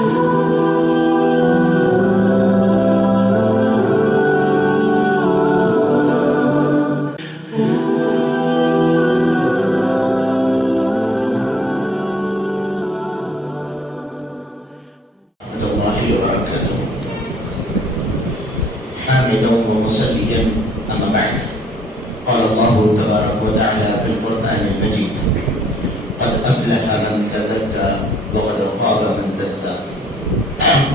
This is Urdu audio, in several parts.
حامدا ومصليا اما بعد قال الله تبارك وتعالى في القرآن المجيد قد أفلح من تزكى وقد خاب من دساها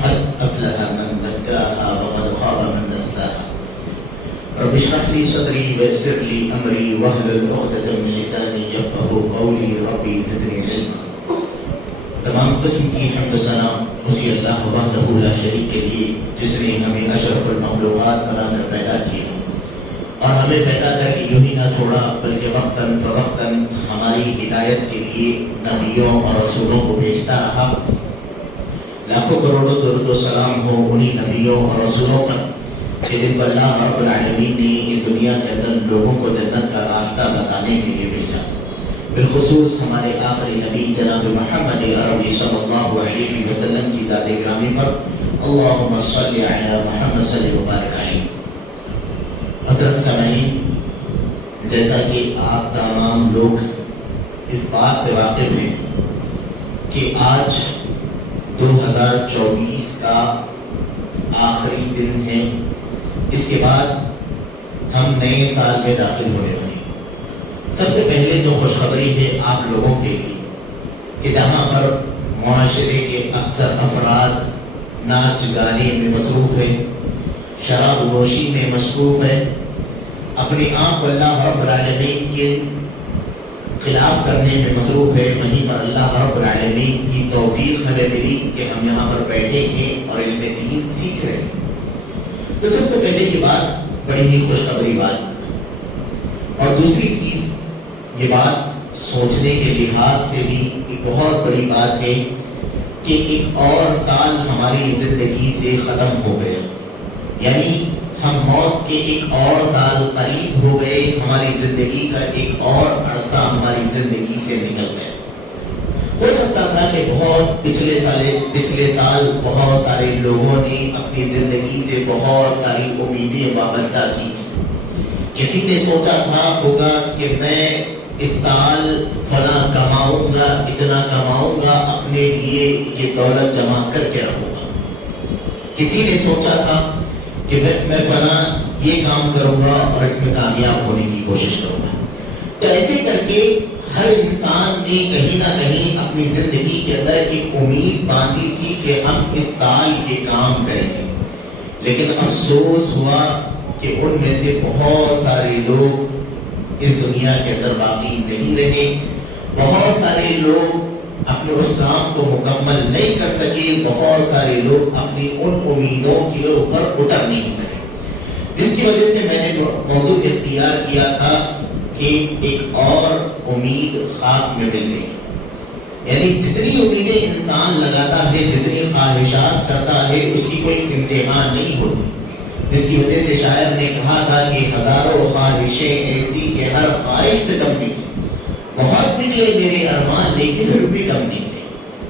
قد أفلح من زكاها وقد خاب من دساها رب اشرح لي صدري ويسر لي أمري واحلل عقدة من لساني يفقهوا قولي ربي زدني علما. تمام قسم کی حمد و ثنا اسی اللہ وحدہ لا شریک کے لیے جس نے ہمیں اشرف المخلوقات بنا کر پیدا کیا اور ہمیں پیدا کر کے یوں ہی نہ چھوڑا بلکہ وقتاً فوقتاً ہماری ہدایت کے لیے نبیوں اور رسولوں کو بھیجتا رہا. لاکھوں کروڑوں درود و سلام ہو انہی نبیوں اور رسولوں پر کہ جن کو اللہ رب العالمین نے اس دنیا کے اندر لوگوں کو جنت کا راستہ بتانے کے لیے بھیجا. بالخصوص ہمارے آخری نبی جناب محمد عربی صلی اللہ علیہ وسلم کی ذات گرامی پر اللہم صلی علی محمد صلی وبارک علیہ. حضرت سامعین، جیسا کہ آپ تمام لوگ اس بات سے واقف ہیں کہ آج 2024 کا آخری دن ہے، اس کے بعد ہم نئے سال میں داخل ہونے والے ہیں. سب سے پہلے تو خوشخبری ہے آپ لوگوں کے لیے کہ جہاں پر معاشرے کے اکثر افراد ناچ گانے میں مصروف ہیں، شراب نوشی میں مصروف ہے، اپنی آنکھ اللہ رب العالمین کے خلاف کرنے میں مصروف ہے، وہیں پر اللہ رب العالمین کی توفیق ہمیں ملی کہ ہم یہاں پر بیٹھے ہیں اور علم دین سیکھ رہے ہیں. تو سب سے پہلے یہ بات بڑی ہی خوشخبری بات، اور دوسری چیز یہ بات سوچنے کے لحاظ سے بھی ایک بہت بڑی بات ہے کہ ایک اور سال ہماری زندگی سے ختم ہو گیا، یعنی ہم موت کے ایک اور سال قریب ہو گئے، ہماری زندگی کا ایک اور عرصہ ہماری زندگی سے نکل گیا. ہو سکتا تھا کہ بہت پچھلے سال بہت سارے لوگوں نے اپنی زندگی سے بہت ساری امیدیں وابستہ کی تھی. کسی نے سوچا تھا ہوگا کہ میں اس سال فلاں کماؤں گا، اتنا کماؤں گا، اپنے لیے یہ دولت جمع کر کے رکھوں گا. کسی نے سوچا تھا کہ میں فلاں یہ کام کروں گا اور اس میں کامیاب ہونے کی کوشش کروں گا. تو ایسے کر کے ہر انسان نے کہیں نہ کہیں اپنی زندگی کے اندر ایک امید باندھی تھی کہ ہم اس سال یہ کام کریں گے. لیکن افسوس ہوا کہ ان میں سے بہت سارے لوگ اس دنیا کے اندر باقی نہیں رہے، بہت سارے لوگ اپنے اس کام کو مکمل نہیں کر سکے، بہت سارے لوگ اپنی ان امیدوں کے اوپر اتر نہیں سکے. جس کی وجہ سے میں نے موضوع اختیار کیا تھا کہ ایک اور امید خاک میں مل گئی. یعنی جتنی امیدیں انسان لگاتا ہے، جتنی خواہشات کرتا ہے، اس کی کوئی انتہا نہیں ہوتی. جس کی وجہ سے شاعر نے کہا تھا کہ ہزاروں خواہشیں ایسی کہ ہر خواہش پہ دم نکلے، بہت نکلے میرے ارمان لیکن پھر بھی کم نکلے.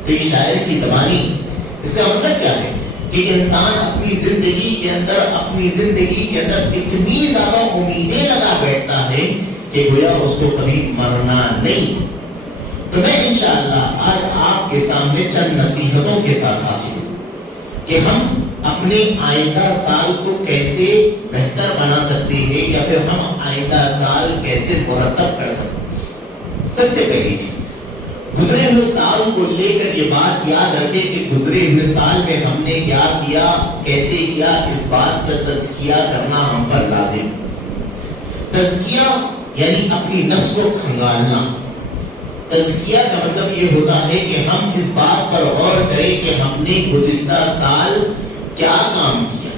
تو یہ شاعر کی زبانی، اس کا مطلب کیا ہے کہ انسان اپنی زندگی کے اندر اتنی زیادہ امیدیں لگا بیٹھتا ہے کہ گویا اس کو کبھی مرنا نہیں. تو میں انشاءاللہ آج آپ کے سامنے چند نصیحتوں کے ساتھ حاضر ہوں کہ ہم اپنے آئندہ سال کو کیسے بہتر بنا سکتے ہیں یا پھر ہم آئندہ سال کیسے مرتب کر سکتے ہیں. سب سے پہلی چیز، گزرے ہوئے سال کو لے کر یہ بات یاد رکھیں کہ گزرے ہوئے سال میں ہم نے کیا کیا، کیسے کیا، اس بات کا تزکیہ کرنا ہم پر لازم. تزکیہ یعنی اپنی نفس کو کھنگالنا. تزکیہ کا مطلب یہ ہوتا ہے کہ ہم اس بات پر غور کریں کہ ہم نے گزشتہ سال کیا کام کیا،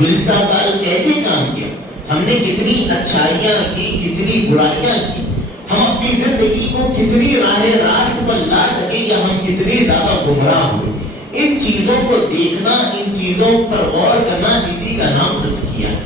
گزشتہ سال کیسے کام کیا، ہم نے کتنی اچھائیاں کی، کتنی برائیاں کی، ہم اپنی زندگی کو کتنی راہ راست پر لا سکے یا ہم کتنے زیادہ گمراہ ہوئے. ان چیزوں کو دیکھنا، ان چیزوں پر غور کرنا، اسی کا نام تزکیہ ہے.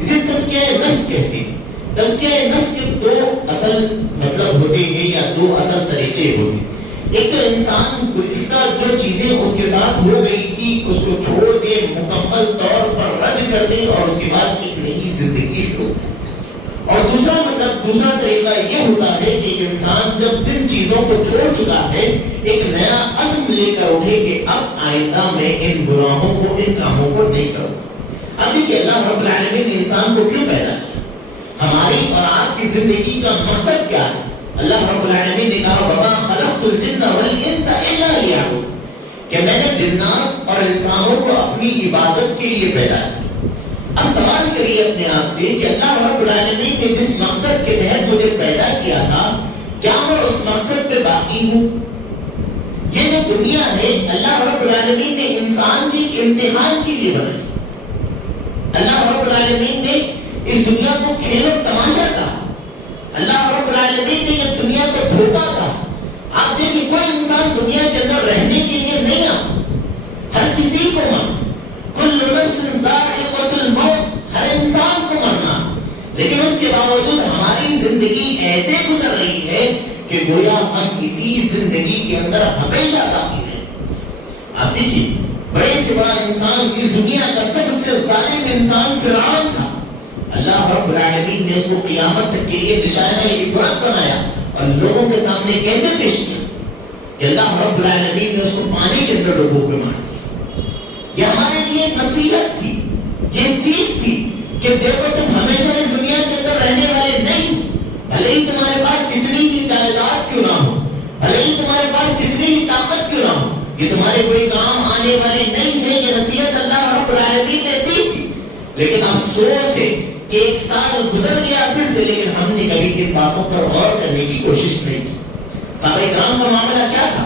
اسے تزکیہ نفس کہتے ہیں. تزکیہ نفس کے دو اصل مطلب ہوتے ہیں یا دو اصل طریقے ہوتے ہیں. ایک تو انسان گزشتہ جو چیزیں اس کے ساتھ ہو گئی تھی اس کو چھوڑ دے، مکمل طور پر رد کر دے اور اس کے بعد ایک نئی زندگی شروع کرے۔ اور دوسرا طریقہ یہ ہوتا ہے کہ انسان جب جن چیزوں کو چھوڑ چکا ہے ایک نیا عزم لے کر اٹھے کہ اب آئندہ میں ان گناہوں کو، ان کاموں کو نہیں کروں۔ اب دیکھیے اللہ رب العالمین نے انسان کو کیوں پیدا کیا؟ ہماری اور آپ کی زندگی کا مقصد کیا ہے؟ اللہ رب العالمین نے کہا وَمَا خَلَقْتُ الْجِنَّ وَالْإِنسَ إِلَّا لِيَعْبُدُونِ، کہ میں نے جنات اور انسانوں کو اپنی عبادت کے لیے پیدا کیا۔ اب سوال کریے اپنے آپ سے کہ اللہ رب العالمین نے جس مقصد کے تحت مجھے پیدا کیا تھا کیا میں اس مقصد پہ باقی ہوں؟ یہ جو دنیا ہے اللہ رب العالمین نے انسان کی امتحان کے لیے بنائی۔ اللہ رب العالمین نے اس دنیا کو کھیل و تماشا کہا، اللہ رب العالمین نے یہ دنیا کو دھوکا کہا۔ آپ دیکھیں کوئی انسان دنیا کے اندر رہنے کے لیے نہیں آتا، ہر کسی کو مرنا، کل نفس ذائقۃ الموت، ہر انسان کو مرنا، لیکن اس کے باوجود ہماری زندگی ایسے گزر رہی ہے کہ گویا ہم اسی زندگی کے اندر ہمیشہ باقی ہیں۔ آپ دیکھیے بڑے سے بڑا انسان، اس دنیا کا سب سے ظالم انسان فرعون تھا، اللہ رب العالمین نے اس کو قیامت تک کے لیے نشانہ عبرت بنایا اور لوگوں کے سامنے کیسے پیش کیا کہ اللہ رب العالمین نے اس کو پانی کے اندر ڈبو کے مار دیا۔ یہ ہمارے لیے نصیحت تھی، یہ سیکھ تھی کہ دیکھو تم ہمیشہ اس دنیا کے اندر رہنے والے نہیں، بھلے ہی تمہارے پاس کتنی ہی جائیداد کیوں نہ ہو، بھلے ہی تمہارے پاس کتنی ہی طاقت کیوں نہ ہو، یہ تمہارے کوئی کام آنے والے نہیں ہے۔ یہ نصیحت اللہ رب العالمین نے دی تھی، لیکن افسوس ہے کہ ایک سال گزر گیا پھر سے، لیکن ہم نے کبھی ان باتوں پر غور کرنے کی کوشش نہیں کی۔ صحابہ کرام کا معاملہ کیا تھا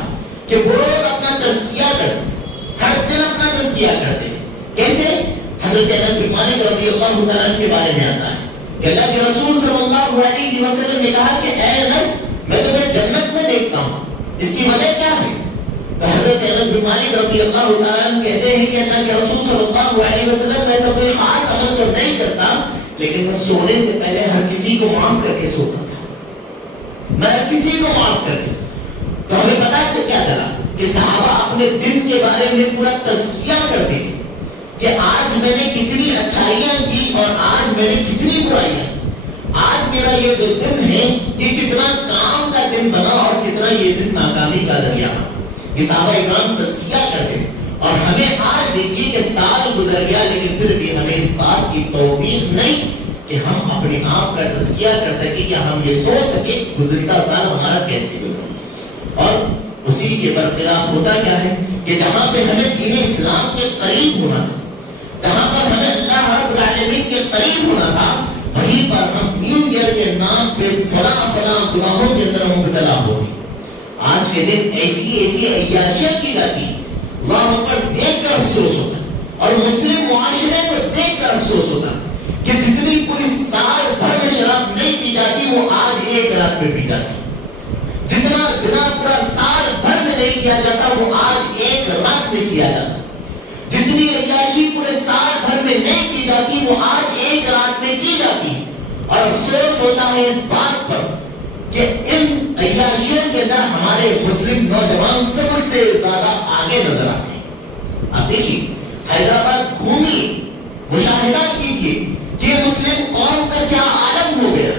کہ وہ روز اپنا تزکیہ کرتے تھے، ہر دن اپنا تزکیہ کرتے تھے۔ کیسے؟ حضرت انس بن مالک رضی اللہ تعالیٰ عنہ کے بارے میں آتا ہے کہ اللہ کے رسول صلی اللہ علیہ وسلم نے کہا کہ اے انس میں تمہیں جنت میں دیکھتا ہوں، اس کی وجہ کیا ہے؟ تو حضرت انس بن مالک رضی اللہ تعالیٰ عنہ کہتے ہیں کہ اللہ کے رسول صلی اللہ علیہ وسلم ایسا کوئی خاص عمل تو نہیں کرتا، لیکن میں سونے سے پہلے ہر کسی کو معاف کر کے سوتا تھا، میں ہر کسی کو معاف کر کے۔ تو ہمیں پتا کیا چلا کہ صحابہ اپنے دن کے بارے میں پورا تزکیہ کرتے تھے کہ آج میں نے کتنی اچھائیاں کی اور آج میں نے کتنی برائیاں، آج میرا یہ جو دن ہے یہ کتنا کام کا دن بنا اور کتنا یہ دن ناکامی کا ذریعہ بنا۔ یہ صحابہ اکرام تزکیہ کرتے تھے، اور ہمیں آج دیکھیے کہ سال گزر گیا لیکن پھر بھی ہمیں اس بات کی توفیق نہیں کہ ہم اپنے آپ کا تزکیہ کر سکیں، کہ ہم یہ سوچ سکیں گزشتہ سال ہمارا کیسے گزرا۔ اور اسی کے برخلاف ہوتا کیا ہے کہ جہاں پہ ہمیں دین اسلام کے قریب ہونا تھا، جہاں پر ہمیں اللہ رب العالمین کے قریب ہونا تھا، وہیں پر ہم نیو ایئر کے نام پہ فلاں گناہوں کے اندر مبتلا ہوتے۔ آج کے دن ایسی عیاشیاں کی جاتی، وہاں پر دیکھ کر افسوس ہوتا، اور مسلم معاشرے کو دیکھ کر افسوس ہوتا کہ جتنی پوری سال بھر میں شراب نہیں پی جاتی وہ آج ایک رات میں پی جاتی، جتنا زنا پورا سال بھر میں نہیں کیا جاتا وہ آج ایک رات میں کیا جاتا، جتنی عیاشی پورے سال بھر میں نہیں کی جاتی وہ آج ایک رات میں کی جاتی۔ اور افسوس ہوتا ہے اس بات پر کہ ان عیاشیوں کے اندر ہمارے مسلم نوجوان سب سے زیادہ آگے نظر آتے ہیں۔ آپ دیکھیے حیدرآباد گھومیے، مشاہدہ کیجیے کہ مسلم قوم کا کیا عالم ہو گیا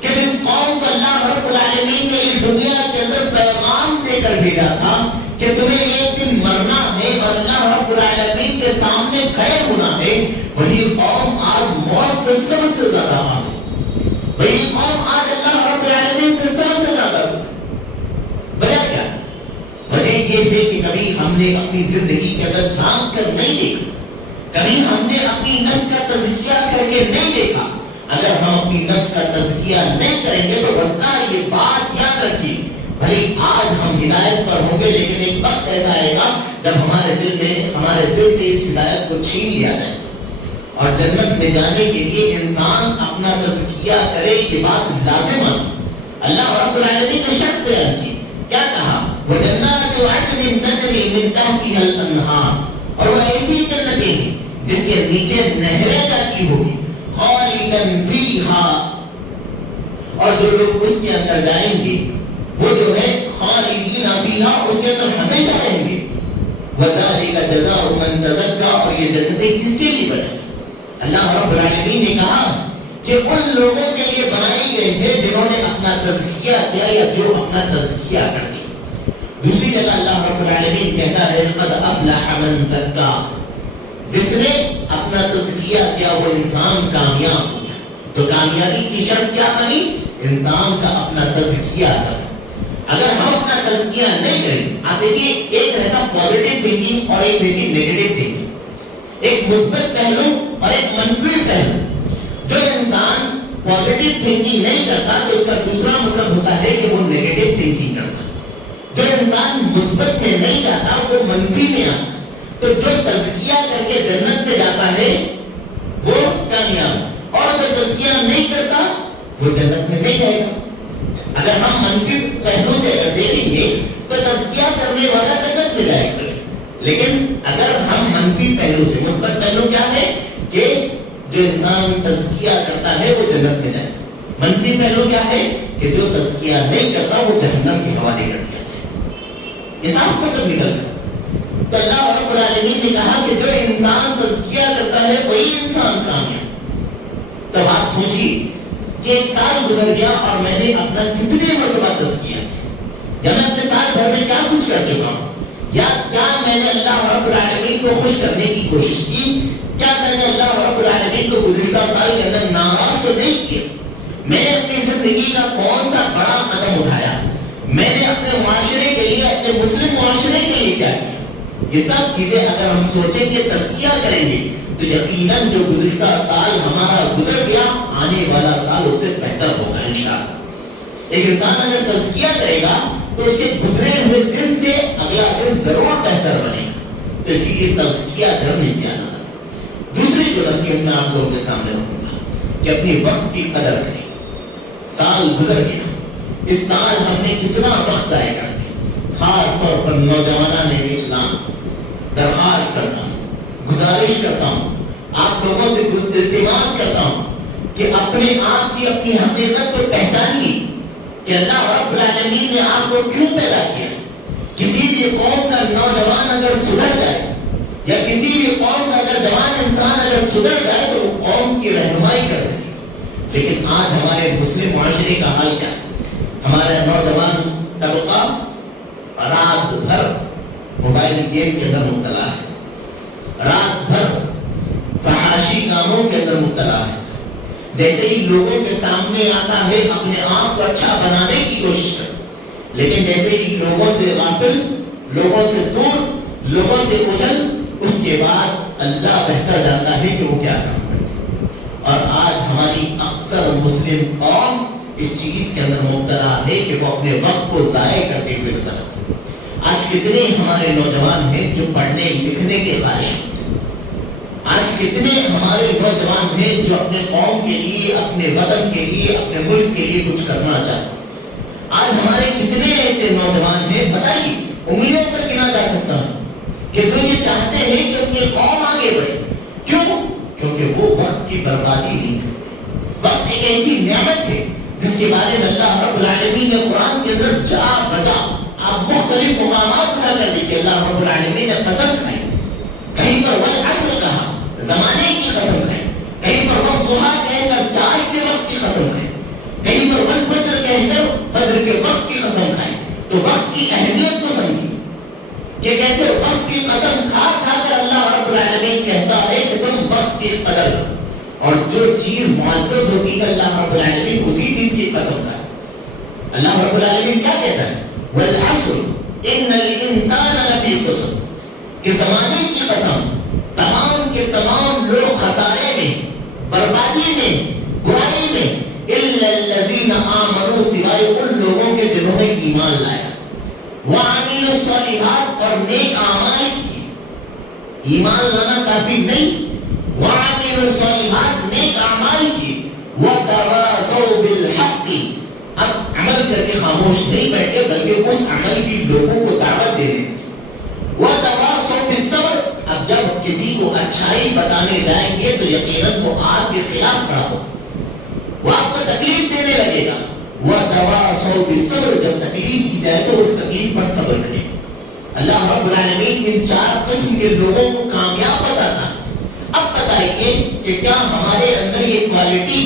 کہ جس قوم کو اللہ رب العالمین نے اس دنیا کے اندر پیغام دے کر بھیجا تھا کہ تمہیں ایک دن مرنا ہے اور اللہ رب العالمین کے سامنے کھڑے ہونا ہے، وہی قوم آج موت سے سب سے زیادہ آگے، وہی قوم آج اللہ رب العالمین سے سب سے زیادہ۔ وجہ کیا؟ وجہ یہ ہے کہ کبھی ہم نے اپنی زندگی کے اندر جھانک کر نہیں دیکھا، کبھی ہم نے اپنی نفس کا تزکیہ کر کے نہیں دیکھا۔ اگر ہم اپنی نفس کا تزکیہ نہیں کریں گے تو واللہ یہ بات یاد رکھیے، بھلے آج ہم ہدایت پر ہوں گے لیکن ایک وقت ایسا آئے گا جب ہمارے دل سے اس ہدایت کو چھین لیا جائے، اور جنت میں جانے کے لیے انسان اپنا تزکیہ کرے، یہ بات لازم ہے۔ اللہ رب العالمین نے شرط بیان کی، کیا کہا؟ وَجَنَّاتُ عَدْنٍ تَجْرِي مِن تَحْتِهَا الْأَنْهَارُ، اور وہ ایسی جنتیں ہیں جس کے نیچے نہریں جاتی ہوگی، خَالِدًا فِيهَا، اور جو لوگ اس کے اندر جائیں گے وہ جو ہے خالدین فیہا، اس کے اندر ہمیشہ رہیں گے. وذالک جزاء من تزکا، اور یہ جنتیں کس کے لیے بنے؟ اللہ رب العالمین نے کہا کہ ان لوگوں کے لیے بنائی گئی ہے جنہوں نے اپنا تزکیہ کیا یا جو اپنا تزکیہ کر دیا. دوسری جگہ اللہ رب العالمین کہتا ہے قد افلح من زکا، جس نے اپنا تزکیہ کیا وہ انسان کامیاب ہو گیا. تو کامیابی کی شرط کیا بنی؟ انسان کا اپنا تزکیہ کرنا. اگر ہم اپنا تزکیہ نہیں کریں، آپ دیکھیے ایک رہتا پازیٹیو تھنکنگ اور ایک رہتی نیگیٹو تھنکنگ، ایک مثبت پہلو اور ایک منفی پہلو. جو انسان پازیٹیو تھنکنگ نہیں کرتا تو اس کا دوسرا مطلب ہوتا ہے کہ وہ نیگیٹو تھنکنگ کرتا. جو انسان مثبت میں نہیں جاتا وہ منفی میں آتا. تو جو تزکیہ کر کے جنت میں جاتا ہے وہ کامیاب، اور جو تزکیہ نہیں کرتا وہ جنت میں نہیں جائے گا. اگر ہم منفی پہلو سے اگر دیکھیں گے تو تزکیہ کرنے والا جنت میں جائے گا. لیکن اگر ہم منفی پہلو سے، مثبت پہلو کیا ہے کہ جو انسان تزکیہ کرتا ہے وہ جنت میں جائے. منفی پہلو کیا ہے کہ جو تزکیہ نہیں کرتا وہ جہنم کے حوالے کر دیا جائے. یہ صاف مطلب نکل گیا. تو اللہ رب العالمین نے کہا کہ جو انسان تزکیہ کرتا ہے وہی انسان کامیاب. تو آپ سوچیے کہ ایک سال گزر گیا اور میں نے اپنا کتنے مرتبہ تزکیہ کیا، یا میں اپنے سال بھر میں کیا کچھ کر چکا ہوں، یا کیا میں نے اللہ رب العالمین کو خوش کرنے کی کوشش کی، کیا میں نے اللہ رب العالمین کو گزشتہ سال کے اندر ناراض تو نہیں کیا. میں نے اپنی زندگی کا کون سا بڑا قدم اٹھایا، میں نے اپنے معاشرے کے لیے، اپنے مسلم معاشرے کے لیے کیا کیا. یہ سب چیزیں اگر ہم سوچیں گے، تزکیہ کریں گے، تو یقیناً جو گزشتہ سال ہمارا گزر گیا آنے والا سال اس سے بہتر ہوگا انشاءاللہ. ایک انسان اگر تزکیہ کرے گا تو اس کے گزرے ہوئے دن سے اگلا دن ضرور بہتر بنے گا. تو اسی لیے تزکیہ کرنے کی عادت ہے. دوسری جو نصیحت میں آپ لوگوں کے سامنے رکھوں گا کہ اپنے وقت کی قدر کریں. سال گزر گیا، اس سال ہم نے کتنا وقت ضائع کر دیا. خاص طور پر نوجوانان اسلام درخواست کرتا ہوں، گزارش کرتا ہوں، آپ لوگوں سے التماس کرتا ہوں کہ اپنے آپ کی اپنی حقیقت کو پہچانیے کہ اللہ رب العالمین نے آپ کو کیوں پیدا کیا. کسی بھی قوم کا نوجوان اگر سدھر جائے یا کسی بھی قوم کا اگر جوان انسان اگر سدھر جائے تو وہ قوم کی رہنمائی کر سکے. لیکن آج ہمارے مسلم معاشرے کا حال کیا ہے؟ ہمارا نوجوان طبقہ رات بھر موبائل گیم کے اندر مبتلا ہے، رات بھر فحاشی کاموں کے اندر مبتلا ہے. جیسے ہی لوگوں کے سامنے آتا ہے اپنے آپ کو اچھا بنانے کی کوشش کرتا، لیکن جیسے ہی لوگوں سے غافل، لوگوں سے دور، لوگوں سے اوجھل، اس کے بعد اللہ بہتر جانتا ہے کہ وہ کیا کام کرتے ہیں. اور آج ہماری اکثر مسلم قوم اس چیز کے اندر مبتلا ہے کہ وہ اپنے وقت کو ضائع کرتے ہوئے نظر آتے ہیں. آج کتنے ہمارے نوجوان ہیں جو پڑھنے لکھنے کے خواہش ہوتے ہیں. آج کتنے ہمارے نوجوان ہیں جو اپنے قوم کے لیے، اپنے وطن کے لیے، اپنے ملک کے لیے کچھ کرنا چاہتے ہیں. آج ہمارے کتنے ایسے نوجوان ہیں، بتائیے انگلیوں پر گنا جا سکتا ہے کہ جو یہ چاہتے ہیں کہ اپنی قوم آگے بڑھے. کیوں؟ کیونکہ وہ وقت کی بربادی نہیں کرتے. وقت ایک ایسی نعمت ہے جس کے بارے میں اللہ رب العالمین نے قرآن کے اندر جا بجا آپ مختلف مقامات اٹھا کر دیکھیے. اللہ رب العالمین نے قسم کھائی، کہیں پر والعصر کہا، زمانے کی قسم کھائی، کہیں پر والضحیٰ کہہ کر چاش کے وقت کی قسم کھائی، کہیں پر والفجر کہہ کر فجر کے وقت کی قسم کھائی. تو وقت کی اہمیت کو سمجھی کہ کیسے وقت کی قسم کھا کھا کر اللہ رب العالمین کہتا ہے کہ تم وقت کی قدر کرو. اور جو چیز معزز ہوتی ہے اللہ رب العالمین اسی چیز کی قسم کھاتا ہے. اللہ رب العالمین کیا کہتا ہے؟ والعصر ان الانسان لفی خسر، کہ زمانے کی قسم تمام کے تمام لوگ خسارے میں، بربادی میں، برائی میں، الا الذین آمنوا، سوائے ان لوگوں کے جنہوں نے ایمان لایا، وعملوا الصالحات، اور نیک اعمال کیے. ایمان لانا کافی نہیں، وعملوا الصالحات، نیک اعمال کیے، وتواصوا بالحق، اب عمل کر کے خاموش نہیں بیٹھے بلکہ اس عمل کی لوگوں کو دعوت دے دیں. وتواصوا بالصبر، اب جب کسی کو اچھائی بتانے جائیں گے تو یقیناً وہ آپ کے خلاف کھڑا ہو، وہ آپ کو تکلیف دینے لگے گا، وَتَوَاصَوْا بِالصَّبْرِ، جب تکلیف کی جائے تو اس تکلیف پر صبر کریں۔ اللہ رب العالمین ان 4 قسم کے لوگوں کو کامیاب بتاتا ہے۔ اب بتائیے کہ کیا ہمارے اندر یہ کوالٹی،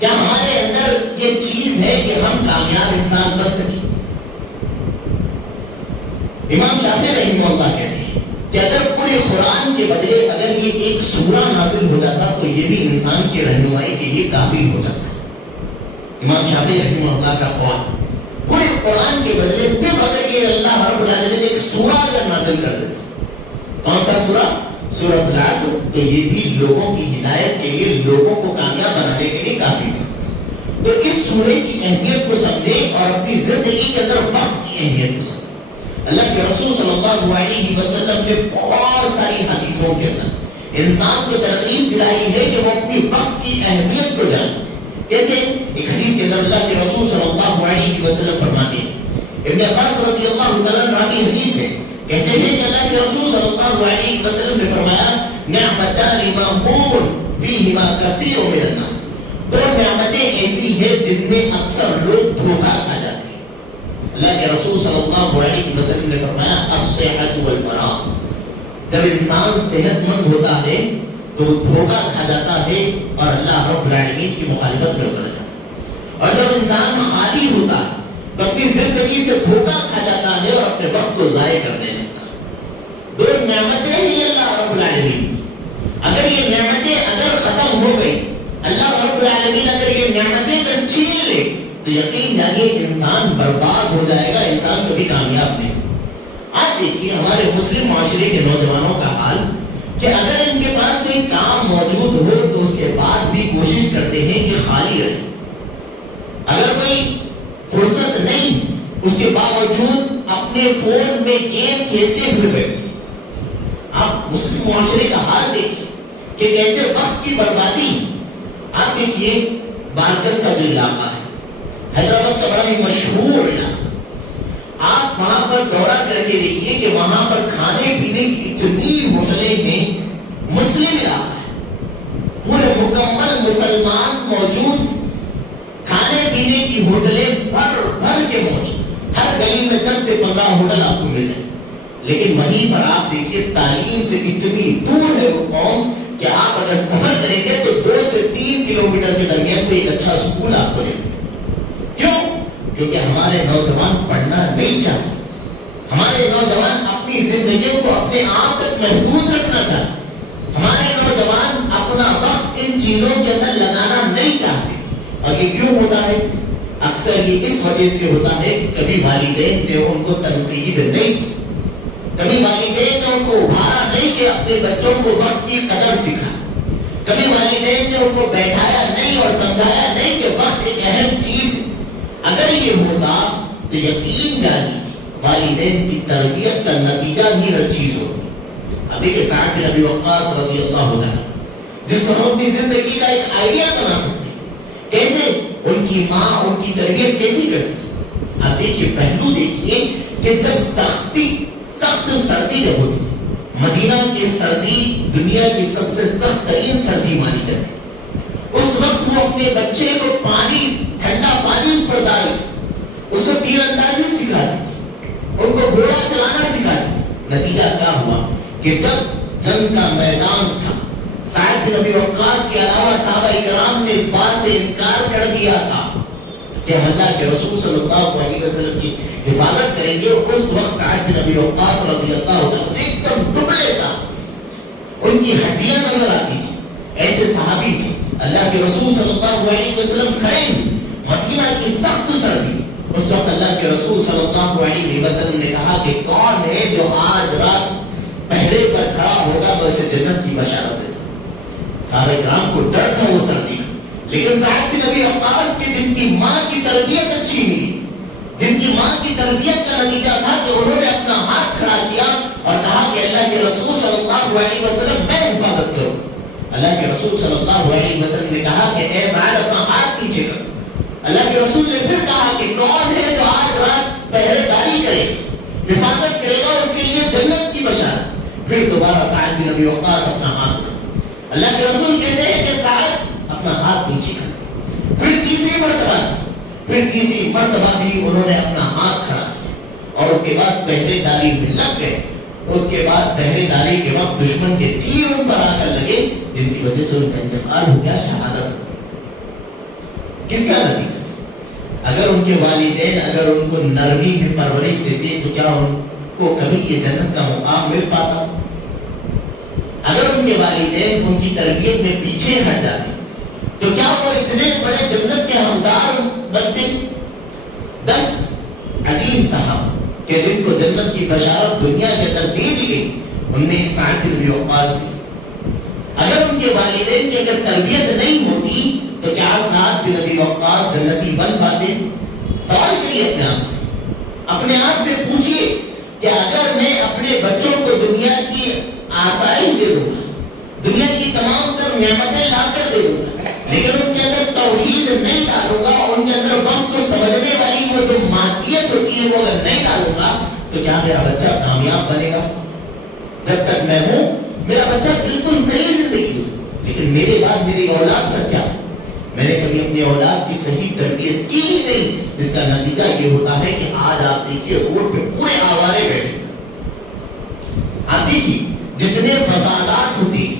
کیا ہمارے اندر یہ چیز ہے کہ ہم کامیاب انسان بن سکیں؟ امام شافعی رحمہ اللہ کہتے ہیں کہ اگر پورے قرآن کے بدلے اگر یہ ایک سورہ نازل ہو جاتا تو یہ بھی انسان کی رہنمائی کے لیے کافی ہو جاتا۔ امام شافعی رحمہ اللہ کا قول، پورے قرآن کے بدلے صرف اگر یہ اللہ رب العالمین ایک سورہ اگر نازل کر دیتا، کون سا سورہ؟ سورۃ العصر، تو یہ بھی لوگوں کی ہدایت کے لیے، لوگوں کو کامیاب بنانے کے لیے کافی ہے۔ تو اس سورے کی اہمیت کو سمجھیں اور اپنی زندگی کے اندر وقت کی اہمیت کو سمجھیں۔ اللہ کے رسول صلی اللہ علیہ وسلم نے بہت ساری حدیثوں کے اندر انسان کو ترغیب دلائی ہے کہ وہ اپنی وقت کی اہمیت کو جانے۔ کیسے؟ ایک حدیث کے اندر اللہ کے رسول صلی اللہ علیہ وسلم فرماتے ہیں، ابن عباس رضی اللہ تعالیٰ عنہ راوی حدیث ہے، کہتے ہیں کہ اللہ کے رسول صلی اللہ علیہ وسلم نے فرمایا، نعمتان مغبون فیہما کثیر من الناس، 2 نعمتیں ایسی ہیں جن میں اکثر لوگ دھوکہ کھا جاتے ہیں۔ اللہ کے رسول صلی اللہ علیہ وسلم نے فرمایا، الصحت والفراغ، جب انسان صحت مند ہوتا ہے تو دھوکہ کھا جاتا ہے اور اللہ رب العالمین کی مخالفت میں اتر جاتا ہے، اور جب انسان خالی ہوتا ہے تو اپنی زندگی سے دھوکہ کھا جاتا ہے اور اپنے وقت کو ضائع کرنے لگتا ہے۔ 2 نعمتیں ہی اللہ رب العالمین، اگر یہ نعمتیں اگر ختم ہو گئی، اللہ رب العالمین اگر یہ نعمتیں چھین لے تو یقین جانیے انسان برباد ہو جائے گا، انسان کبھی کامیاب نہیں۔ آج دیکھیے ہمارے مسلم معاشرے کے نوجوانوں کا حال کہ اگر ان کے پاس کوئی کام موجود ہو تو اس کے بعد بھی کوشش کرتے ہیں کہ خالی رہے، اگر کوئی فرصت نہیں اس کے باوجود اپنے فون میں گیم کھیلتے ہوئے بیٹھتے۔ آپ مسلم معاشرے کا حال دیکھیے کہ کیسے وقت کی بربادی۔ آپ دیکھیے بارکس کا جو علاقہ ہے، حیدرآباد کا بڑا ہی مشہور علاقہ، آپ وہاں پر دورہ کر کے دیکھیے کہ وہاں پر کھانے پینے کی اتنی ہوٹلیں ہیں، مسلم علاقہ ہے، پورے مکمل مسلمان موجود ہیں، کھانے پینے کی ہوٹلیں بھر بھر کے موجود، ہر گلی میں 10 سے 15 ہوٹل آپ کو مل جائیں، لیکن وہیں پر آپ دیکھیے تعلیم سے اتنی دور ہے وہ قوم کہ آپ اگر سفر کریں گے تو 2 سے 3 کلومیٹر کے درمیان کوئی ایک اچھا اسکول آپ کو ملے۔ کیوں؟ کیونکہ ہمارے نوجوان پڑھنا نہیں چاہتے، ہمارے نوجوان اپنی زندگیوں کو اپنے آپ تک محدود رکھنا چاہتے، ہمارے نوجوان اپنا وقت ان چیزوں کے اندر لگانا نہیں چاہتے۔ اور یہ کیوں ہوتا ہے؟ اکثر یہ اس وجہ سے ہوتا ہے کہ کبھی والدین نے ان کو تنقید نہیں کی، کبھی والدین نے ان کو ابھارا نہیں کہ اپنے بچوں کو وقت کی قدر سکھا، کبھی والدین نے ان کو بیٹھایا نہیں اور سمجھایا نہیں کہ وقت ایک اہم چیز ہے۔ اگر یہ ہوتا تو یقین جانیے والدین کی تربیت کا نتیجہ ہی ہر چیز ہوتی۔ ابھی کے سعد بن ابی وقاص رضی اللہ عنہ، جس کو ہم اپنی زندگی کا ایک آئیڈیا بنا سکتے ہیں، کیسے ان کی ماں ان کی تربیت کیسی کرتی۔ آپ دیکھیے پہلو دیکھیے کہ جب سخت سردی جب ہوتی تھی، مدینہ کی سردی دنیا کی سب سے سخت ترین سردی مانی جاتی، اس وقت وہ اپنے بچے کو پانی، ٹھنڈا پانی اس پر ڈال اس کو تیر اندازی سکھاتی تھی، ان کو گھوڑا چلانا سکھاتی تھی۔ نتیجہ کیا ہوا کہ جب جنگ کا میدان تھا، سعد بن ابی وقاص کے علاوہ صحابہ کرام نے اس بات سے انکار کر دیا تھا کہ ہم اللہ کے رسول صلی اللہ علیہ وسلم کی حفاظت کریں گے۔ اس وقت سعد بن ابی وقاص رضی اللہ عنہ ایک دم دبلے سا، ان کی ہڈیاں نظر آتی تھی، ایسے صحابی تھے۔ اللہ کے رسول صلی اللہ علیہ وسلم کھڑے، مدینہ کی سخت سردی، اس وقت اللہ کے رسول صلی اللہ علیہ وسلم نے کہا کہ کون ہے جو آج رات پہرے پر کھڑا ہوگا تو اسے جنت کی بشارت دیتا۔ صحابہ کرام کو ڈر تھا وہ سردی کا، لیکن سعد بن ابی وقاص کے جن کی ماں کی تربیت اچھی ملی تھی، جن کی ماں کی تربیت کا نتیجہ تھا کہ انہوں نے اپنا ہاتھ کھڑا کیا اور کہا کہ اللہ کے رسول صلی اللہ علیہ وسلم میں حفاظت کروں۔ اللہ کے رسول صلی اللہ علیہ وسلم نے کہا کہ اے سعد اپنا ہاتھ نیچے کر۔ اللہ کے رسول نے پھر کہا کہ کون ہے جو آج رات پہرے داری کرے، حفاظت کرے گا، اس کے لیے جنت کی بشارت۔ پھر دوبارہ سعد بن ابی وقاص اپنا ہاتھ اٹھاتے، اللہ کے رسول کہتے ہیں کہ سعد اپنا ہاتھ نیچے کر۔ پھر تیسری مرتبہ سے پھر تیسری مرتبہ بھی انہوں نے اپنا ہاتھ کھڑا کیا اور اس کے بعد پہرے داری میں لگ گئے. اس کے بعد پہرے داری کے وقت دشمن کے تیر ان پر آ کر لگے جن کی وجہ سے ان کا انتقال ہو گیا, شہادت ہو گئی. کس کا نتیجہ؟ اگر ان کے والدین اگر ان کو نرمی میں پرورش دیتے تو کیا ان کو کبھی یہ جنت کا مقام مل پاتا؟ اگر ان کے والدین ان کی تربیت میں پیچھے ہٹ جاتے تو کیا وہ اتنے بڑے جنت کے حقدار بنتے؟ 10 عظیم صحابہ کہ جن کو جنت کی بشارت دنیا کے اندر دے دی گئی, ان میں ایک سعد بن ابی وقاص بھی. اگر ان کے والدین کی اگر تربیت نہیں ہوتی تو کیا سعد بن ابی وقاص جنتی بن پاتے؟ سوال کریے اپنے آپ سے, اپنے آپ سے پوچھئے کہ اگر میں اپنے بچوں کو دنیا کی آسائش دے دوں گا, دنیا کی تمام تر نعمتیں لا کر دے دوں گا, لیکن ان کے اندر توحید نہیں ڈالوں گا, ان کے اندر وقت کو سمجھنے والی وہ جو مادیت ہوتی ہے وہ اگر نہیں ڈالوں گا تو کیا میرا بچہ کامیاب بنے گا؟ جب تک میں ہوں میرا بچہ بالکل صحیح زندگی ہے, لیکن میرے بعد میری اولاد کا کیا؟ میں نے کبھی اپنی اولاد کی صحیح تربیت کی ہی نہیں, جس کا نتیجہ یہ ہوتا ہے کہ آج آپ دیکھیے روڈ پہ پورے آوارے بیٹھے. آپ دیکھیے جتنے فسادات ہوتی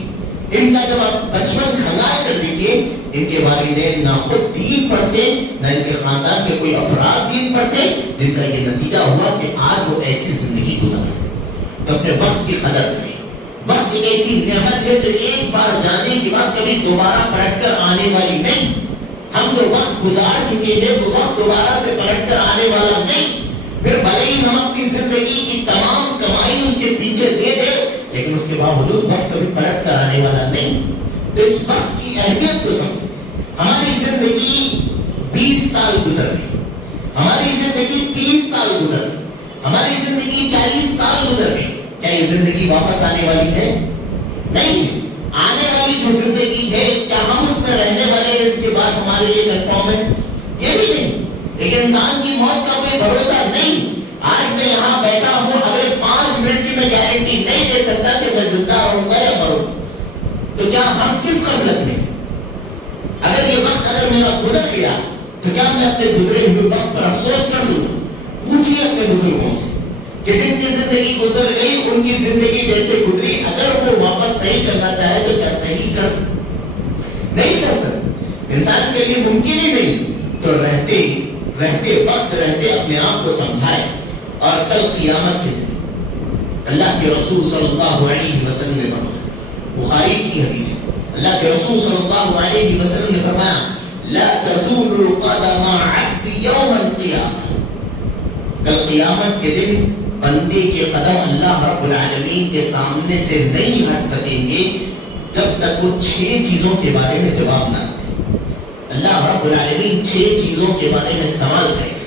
ان کا جب آپ بچپن کھنگال کر دیجیے, ان کے والدین نہ خود دین پڑھتے نہ ان کے خاندان کے کوئی افراد دین پڑھتے, جن کا یہ نتیجہ ہوا کہ آج وہ ایسی زندگی گزارے. تو اپنے وقت کی قدر کریں. وقت ایک ایسی نعمت ہے جو ایک بار جانے کے بعد کبھی دوبارہ پلٹ کر آنے والی نہیں. ہم جو وقت گزار چکے ہیں وہ وقت دوبارہ سے پلٹ کر آنے والا نہیں. پھر بھلے ہی ہم اپنی زندگی کی تمام کمائی اس کے پیچھے دے دیں, لیکن اس کے باوجود وقت کبھی پلٹ کر آنے والا نہیں. تو اس وقت کی اہمیت کو سمجھیں. ہماری زندگی 20 سال گزر گئی, ہماری زندگی 30 سال گزر گئی, ہماری زندگی 40 سال گزر گئی. کیا یہ زندگی واپس آنے والی ہے؟ نہیں. آنے والی جو زندگی ہے کیا ہم اس میں رہنے والے ہیں اس کے بعد ہمارے لیے کنفرم ہے؟ یہ بھی نہیں. ایک انسان کی موت کا کوئی بھروسہ نہیں. آج میں یہاں بیٹھا ہوں, اگلے 5 منٹ کی میں گارنٹی نہیں دے سکتا کہ میں زندہ رہوں گا یا مروں. تو کیا ہم کس غفلت میں؟ اگر یہ وقت اگر میرا گزر گیا تو کیا میں اپنے گزرے ہوئے وقت پر افسوس کر سکوں؟ پوچھئے اپنے بزرگوں سے کہ جن کی زندگی گزر گئی ان کی زندگی جیسے گزری اگر وہ واپس صحیح کرنا چاہے تو کیا صحیح کر سکتے؟ نہیں کر سکتے. انسان کے لیے ممکن ہی نہیں. تو رہتے وقت رہتے اپنے آپ کو سمجھائے. اور کل قیامت کے دن اللہ کے رسول صلی اللہ علیہ وسلم نے فرمایا, بخاری کی حدیث, اللہ کے رسول صلی اللہ علیہ وسلم نے فرمایا لا تزول قدم عبد یوم القیامہ, کل قیامت کے دن بندے کے قدم اللہ رب العالمین کے سامنے سے نہیں ہٹ سکیں گے جب تک وہ 6 چیزوں کے بارے میں جواب نہ دیں. اللہ رب العالمین 6 چیزوں کے بارے میں سوال کرے گا.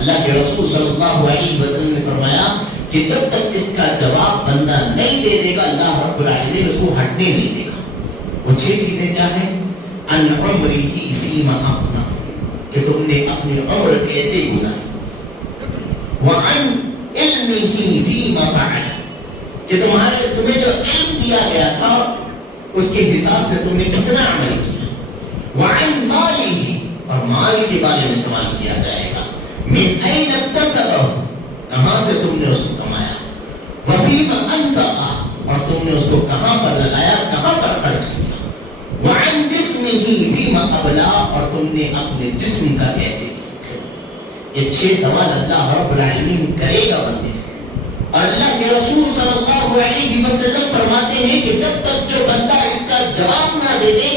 اللہ کے رسول صلی اللہ علیہ وسلم نے فرمایا کہ جب تک اس کا جواب بندہ نہیں دے دے گا اللہ رب العالمین اس کو ہٹنے نہیں دے گا. وہ 6 چیزیں کیا ہیں؟ ان عمری فیما افنا, کہ تم نے اپنی عمر کیسے گزاری. وعن علمہ فیما فعل, کہ تمہیں جو علم دیا گیا تھا اس کے حساب سے تم نے کتنا عمل کیا. وعن مالہ, اور مال کے بارے میں سوال کیا جائے گا. من این اکتسبہ, کہاں سے تم نے اس کو کمایا. وفیما انفقہ, اور تم نے اس کو کہاں پر لگایا, کہاں پر خرچ کیا. وعن جسمہ فیما ابلا, اور تم نے اپنے جسم کا کیسے کیا. یہ 6 سوال اللہ رب العالمین کرے گا بندے سے. اور اللہ کے رسول صلی اللہ علیہ وسلم فرماتے ہیں کہ جب تک جو بندہ اس کا جواب نہ دے دے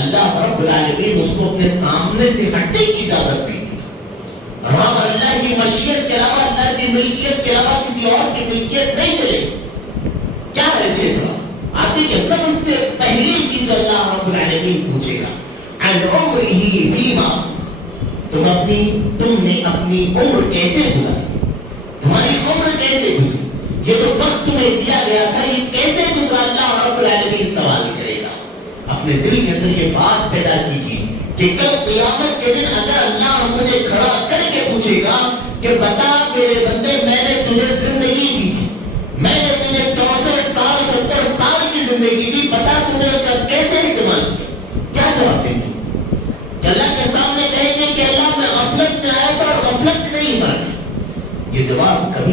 اللہ رب العالمین اس کو اپنے سامنے سے ہٹنے کی اجازت دے گی. اور وہاں پر اللہ کی مشیت کے علاوہ, اللہ کی ملکیت کے علاوہ کسی اور کی ملکیت نہیں چلے. کیا ہے 6 سوال؟ آتی کہ سب سے پہلی چیز اللہ رب العالمین پوچھے گا عن عمرہ فیما, تم نے اپنی عمر کیسے گزاری, تمہاری عمر کیسے گزری, یہ تو وقت تمہیں دیا گیا تھا یہ کیسے گزرا. اللہ رب العالمین سوال کرے گا. اپنے دل کے اندر یہ بات پیدا کیجیے کہ کل قیامت کے دن اگر اللہ مجھے کھڑا کر کے پوچھے گا کہ بتا میرے بندے میں نے تجھے زندگی دی تھی, میں نے تجھے 64 سال 70 سال کی زندگی دی, بتا تم نے اس کا کیسے استعمال کیا. کیا جواب دیں گے؟ کہ اللہ کے سامنے کہیں گے کہ اللہ میں غفلت میں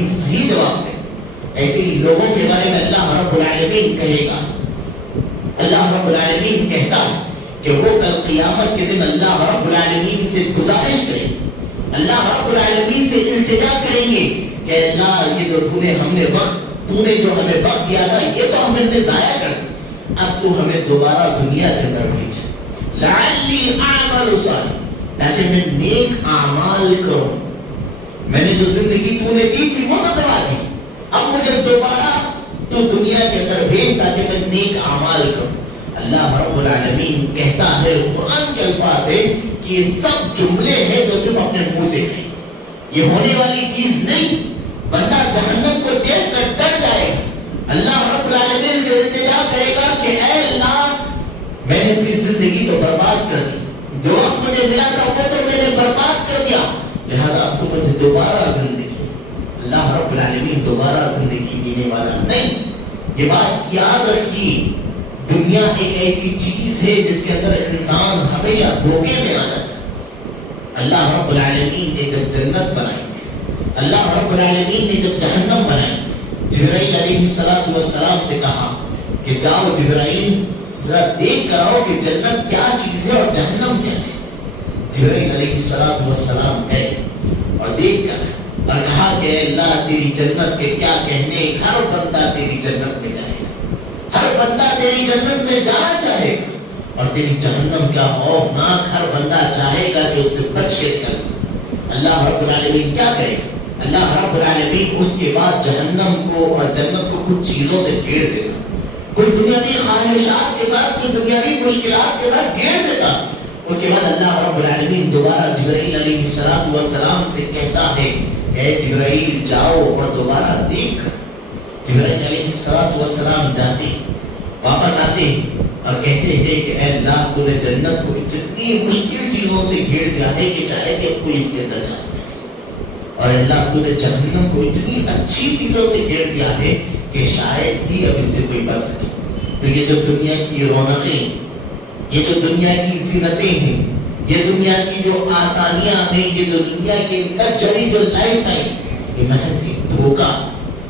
صحیح جواب دیں. ایسے ہی لوگوں کے بارے میں اللہ رب العالمین کہے گا. اللہ رب العالمین کہتا ہے کہ وہ کل قیامت کے دن اللہ رب العالمین سے گزارش کریں, اللہ رب العالمین سے التجا کریں گے کہ اللہ یہ جو تو نے جو ہمیں وقت دیا تھا یہ تو ہم نے ضائع کر دیا, اب تو ہمیں دوبارہ دنیا کے اندر بھیج لعلی اعمل صالحا, تاکہ میں نیک اعمال کروں. میں نے جو زندگی تو نے دی تھی وہ تو دبا دی, اب مجھے دوبارہ تو دنیا کے اندر بھیج تاکہ میں نیک اعمال کروں. اللہ رب العالمین کہتا ہے قرآن کے الفاظ ہے کہ یہ سب جملے ہیں جو صرف اپنے منہ سے کہیں, یہ ہونے والی چیز نہیں. بندہ جہنم کو دیکھ کر ڈر جائے گا, اللہ رب العالمین سے التجا کرے گا کہ اے اللہ میں نے اپنی زندگی تو برباد کر دی, جو وقت مجھے ملا تھا وہ تو میں نے برباد کر دیا, لہذا اب تو مجھے دوبارہ زندگی. اللہ رب العالمین دوبارہ زندگی دینے والا نہیں. یہ بات یاد رکھیے, دنیا ایک ایسی چیز ہے جس کے اندر انسان ہمیشہ دھوکے میں آ جاتا ہے. اللہ رب العالمین نے جب جنت بنائی, اللہ رب العالمین نے جب جہنم بنائی, جبرائیل علیہ السلام سے کہا کہ جاؤ جبرائیل ذرا دیکھ کر آؤ کہ جنت کیا چیز ہے اور جہنم کیا چیز. جبرائیل علیہ السلام گئے اور دیکھ کر اور کہا کہ اللہ تیری جنت کے کیا کہنے, ہر بندہ تیری جنت میں جائے گا, ہر بندہ تیری جنت میں جانا چاہے گا, اور تیری جہنم کیا خوفناک, ہر بندہ چاہے گا کہ اس سے بچ کے نکل. اللہ رب العالمین کیا کہے گا, اللہ رب العالمین اس کے بعد جہنم کو اور جنت کو کچھ چیزوں سے گھیر دیتا, کچھ دنیاوی خواہشات کے ساتھ, کچھ دنیاوی مشکلات کے ساتھ گھیر دیتا. اس کے بعد اللہ رب العالمین دوبارہ جبرائیل علیہ السلام سے کہتا ہے اے جبرائیل جاؤ اور دوبارہ دیکھ. جبرائیل علیہ السلام جاتے واپس آتے اور کہتے ہیں کہ اے اللہ تو نے جنت کو اتنی مشکل چیزوں سے گھیر دیا ہے کہ چاہے کہ کوئی اس کے اندر جا سکے, اور اللہ تو نے جہنم کو اتنی اچھی چیزوں سے گھیر دیا ہے کہ شاید ہی اب اس سے کوئی بچ سکے. تو یہ جو دنیا کی رونقیں, یہ جو دنیا کی زینتیں ہیں, یہ دنیا کی جو آسانیاں ہیں, یہ جو دنیا کی لگژری جو لائف ہے, یہ محض ایک دھوکہ,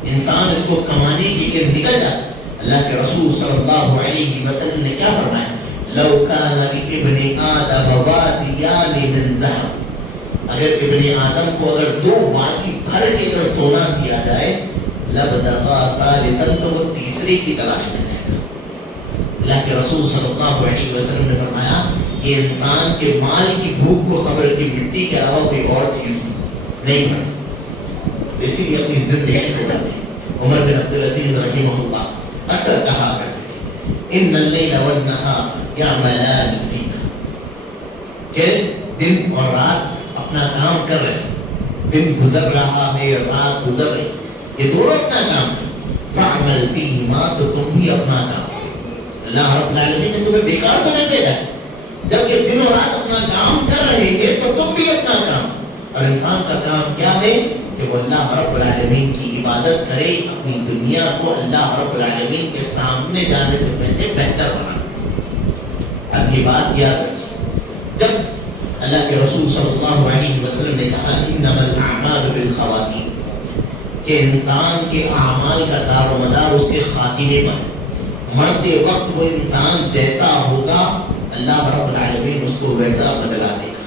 انسان اس کو کمانے کے لیے نکل جاتا. اللہ کے رسول صلی اللہ علیہ وسلم نے کیا فرمایا, لو کان لابن آدم وادیان من ذهب, اگر ابن آدم کو اگر 2 وادی بھر کے اگر سونا دیا جائے, لبتغى ثالثا, تو وہ تیسرے کی تلاش میں جائے گا. اللہ کے رسول صلی اللہ علیہ وسلم نے فرمایا کہ انسان کے مال کی بھوک کو قبر کی مٹی کے علاوہ کوئی اور چیز نہیں بھر سکتی. اسی لیے اپنی زندگی کو بچائیں. عمر بن عبدالعزیز رحمہ اللہ اکثر کہا کرتے تھے ان اللیل والنہار یعملان فیک, کہ دن اور رات اپنا کام کر رہے ہیں, دن گزر رہا ہے, رات گزر رہی, یہ دونوں اپنا کام ہے. فعمل فیہما, تو تم بھی اپنا کام. اللہ رب العالمین نے تمہیں بیکار تو نہیں بھیجا, جب یہ دن اور رات اپنا کام کر رہے ہیں تو تم بھی اپنا کام. اور انسان کا کام کیا ہے کہ وہ اللہ رب العالمین کی عبادت کرے, اپنی دنیا کو اللہ رب العالمین کے سامنے جانے سے پہلے بہتر بنائے. اب یہ بات یاد رکھیے, جب اللہ کے رسول صلی اللہ علیہ وسلم نے کہا انما الاعمال بالخواتیم, کہ انسان کے اعمال کا دار و مدار اس کے خاتمے پر, مرتے وقت وہ انسان جیسا ہوگا اللہ رب العالمین اس کو ویسا بدلا دے گا.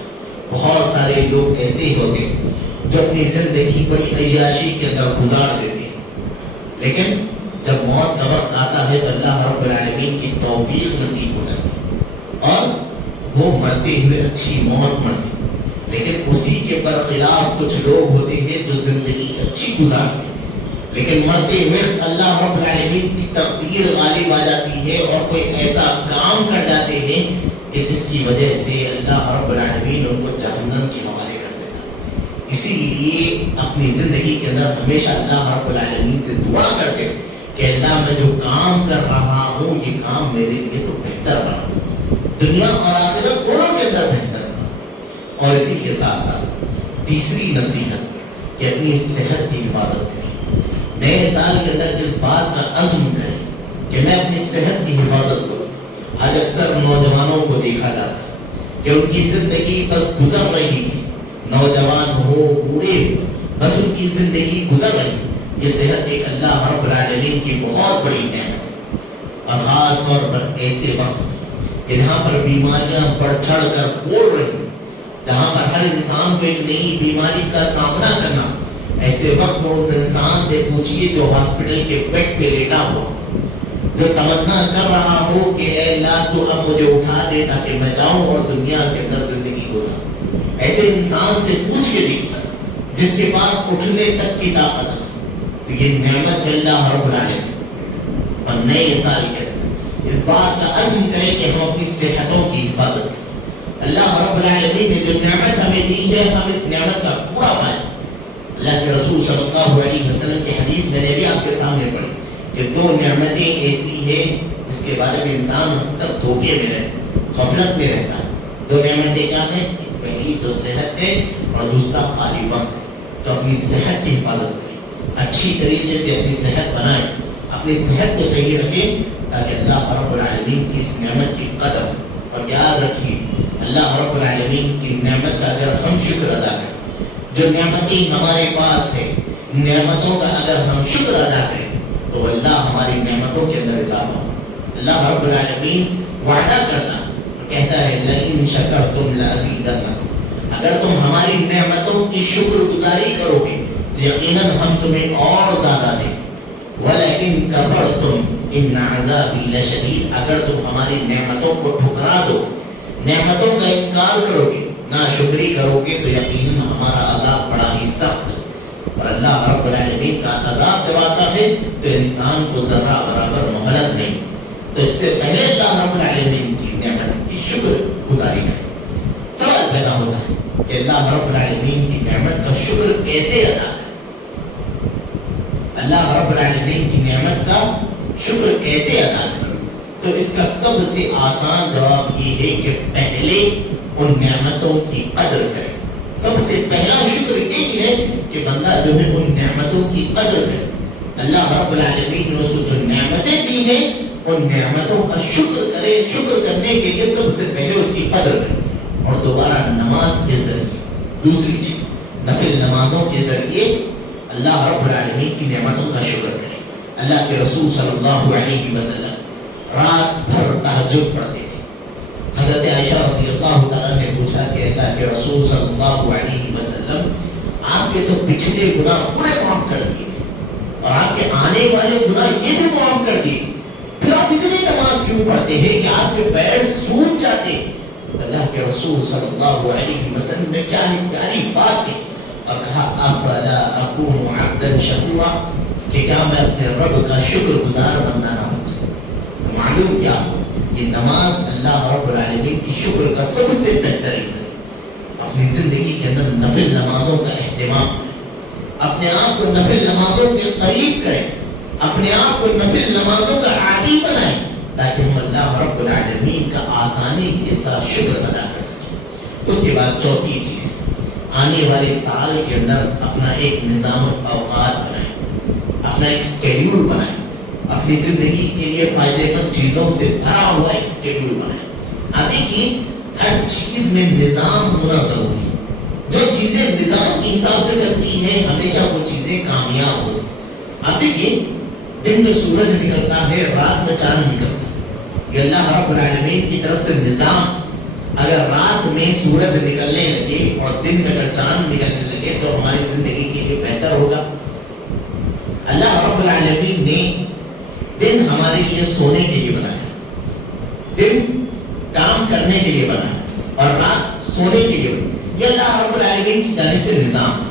بہت سارے لوگ ایسے ہوتے ہیں جو اپنی زندگی بڑی عیاشی کے اندر گزار دیتے ہیں, لیکن جب موت کا وقت آتا ہے تو اللہ رب العالمین کی توفیق نصیب ہو جاتی ہے اور وہ مرتے ہوئے اچھی موت مرتے ہیں. لیکن اسی کے برخلاف کچھ لوگ ہوتے ہیں جو زندگی اچھی گزارتے ہیں, لیکن مرتے ہوئے اللہ رب العالمین کی تقدیر غالب آ جاتی ہے اور کوئی ایسا کام کر جاتے ہیں کہ جس کی وجہ سے اللہ رب العالمین ان کو جہنم کے حوالے کر دیتا ہے. اسی لیے اپنی زندگی کے اندر ہمیشہ اللہ رب العالمین سے دعا کرتے ہیں کہ اللہ میں جو کام کر رہا ہوں یہ کام میرے لیے تو بہتر بنا, دنیا اور آخرت دونوں کے اندر بہتر بنا. اور اسی کے ساتھ ساتھ تیسری نصیحت کہ اپنی صحت کی حفاظت کریں. نئے سال کے اندر اس بات کا عزم کریں کہ میں اپنی صحت کی حفاظت کروں. آج اکثر نوجوانوں کو دیکھا جاتا ہے کہ ان کی زندگی بس گزر رہی ہے, نوجوان ہو بوڑھے, بس ان کی زندگی گزر رہی. یہ صحت ایک اللہ رب العالمین کی بہت بڑی نعمت ہے. اور خاص طور پر ایسے وقت کہ جہاں پر بیماریاں بڑھ چڑھ کر بول رہی ہیں, جہاں پر ہر انسان کو ایک نئی بیماری کا سامنا کرنا, ایسے وقت میں اس انسان سے پوچھئے جو ہاسپٹل کے بیڈ پہ لیٹا ہوا, جو تمنا کر رہا ہو کہ اے اللہ تو اب مجھے اٹھا دے تاکہ میں جاؤں اور دنیا کے اندر زندگی گزاروں. ایسے انسان سے پوچھ کے دیکھیے جس کے پاس اٹھنے تک کی طاقت ہے. تو یہ نعمت ہے اللہ رب العالمین. اور نئے سال کے اس بات کا عزم کریں کہ ہم اپنی صحتوں کی حفاظت کریں. اللہ رب العالمین نے جو نعمت ہمیں دی ہے, ہم اس نعمت کا پورا پائیں. اللہ کے رسول صلی اللہ علیہ وسلم کی حدیث میں نے بھی آپ کے سامنے پڑھی کہ 2 نعمتیں ایسی ہیں جس کے بارے میں انسان سب دھوکے میں رہتا, غفلت میں رہتا ہے. 2 نعمتیں کیا ہیں؟ پہلی تو صحت ہے اور دوسرا خالی وقت ہے. تو اپنی صحت کی حفاظت کریں, اچھی طریقے سے اپنی صحت بنائیں, اپنی صحت کو صحیح رکھیں تاکہ اللہ رب العالمین کی اس نعمت کی قدر. اور یاد رکھیے اللہ رب العالمین کی نعمت کا اگر ہم شکر ادا کریں, جو نعمتیں ہمارے پاس ہے, نعمتوں کا اگر ہم شکر ادا کریں تو اللہ ہماری نعمتوں کے اندر اضافہ ہو. اللہ رب العالمین وعدہ کرتا کہتا ہے لئن شکرتم لازیدنکم, اگر تم ہماری نعمتوں کی شکر گزاری کرو گے تو یقیناً ہم تمہیں اور زیادہ دیں. ولیکن کفرتم ان عذابی لشدید, اگر تم ہماری نعمتوں کو ٹھکرا دو, نعمتوں کا انکار کرو گے, ناشکری کرو گے, تو یقیناً ہمارا عذاب بڑا ہی سخت ہے. اور اللہ رب العالمین کا عذاب جب آتا ہے تو انسان کو ذرہ برابر مہلت نہیں. تو اس سے پہلے اللہ رب العالمین کی نعمت کی شکر گزاری کریں. سوال پیدا ہوتا ہے کہ اللہ رب العالمین کی نعمت کا شکر کیسے ادا کریں؟ اللہ رب العالمین کی نعمت کا شکر کیسے ادا کریں؟ تو اس کا سب سے آسان جواب یہ ہے کہ پہلے ان نعمتوں کی قدر کریں. سب سے پہلا شکر یہی ہے کہ بندہ جو ہے ان نعمتوں کی قدر کرے. اللہ رب العالمین نے اس کو جو نعمتیں دی ہیں ان نعمتوں کا شکر کرے. شکر کرنے کے لیے سب سے پہلے اس کی قدر کرے. اور دوبارہ نماز کے ذریعے, دوسری چیز نفل نمازوں کے ذریعے اللہ رب العالمین کی نعمتوں کا شکر کرے. اللہ کے رسول صلی اللہ علیہ وسلم رات بھر تہجد پڑھتے تھے. حضرت عائشہ رضی اللہ تعالیٰ نے پوچھا کہ اللہ کے رسول صلی اللہ علیہ وسلم آپ کے تو پچھلے گناہ پورے معاف کر دیے اور آپ کے آنے والے گناہ یہ بھی معاف کر دیے, پھر آپ اتنی نماز کیوں پڑھتے ہیں کہ آپ کے پیر سوج جاتے؟ اللہ کے رسول صلی اللہ علیہ وسلم نے کیا ہی پیاری بات کی اور کہا افلا اکون عبدا شکورا, کہ کیا میں اپنے رب کا شکر گزار بندہ نہ ہوں. تو معلوم کیا ہو کہ نماز اللہ رب العالمین کی شکر کا سب سے بہترین ہے. اپنی زندگی کے اندر نفل نمازوں کا اہتمام کریں, اپنے آپ کو نفل نمازوں کے قریب کریں, اپنے آپ کو نفل نمازوں کا عادی بنائیں تاکہ ہم اللہ رب العالمین کا آسانی کے ساتھ شکر ادا کر سکیں. اس کے بعد چوتھی چیز, آنے والے سال کے اندر اپنا ایک نظام اوقات بنائیں, اپنا ایک اسکیڈیول بنائیں, اپنی زندگی کے لیے فائدہ مند چیزوں سے بھرا ہوا ایک اسکیڈیول بنائیں. آپ دیکھیے ہر چیز میں نظام ہونا ضروری ہے. جو چیزیں نظام کے حساب سے چلتی ہیں ہمیشہ وہ چیزیں کامیاب ہوتی ہیں. آپ دیکھیے دن میں سورج نکلتا ہے, رات میں چاند نکلتا ہے. یہ اللہ رب العالمین کی طرف سے نظام. اگر رات میں سورج نکلنے لگے اور دن میں اگر چاند نکلنے لگے تو ہماری زندگی کے لیے بہتر ہوگا. اللہ رب العالمین نے دن ہمارے لیے سونے کے لیے بنایا, دن کام کرنے کے لیے بنایا اور رات سونے کے لیے بنایا. یہ اللہ رب العالمین کی جانب سے نظام.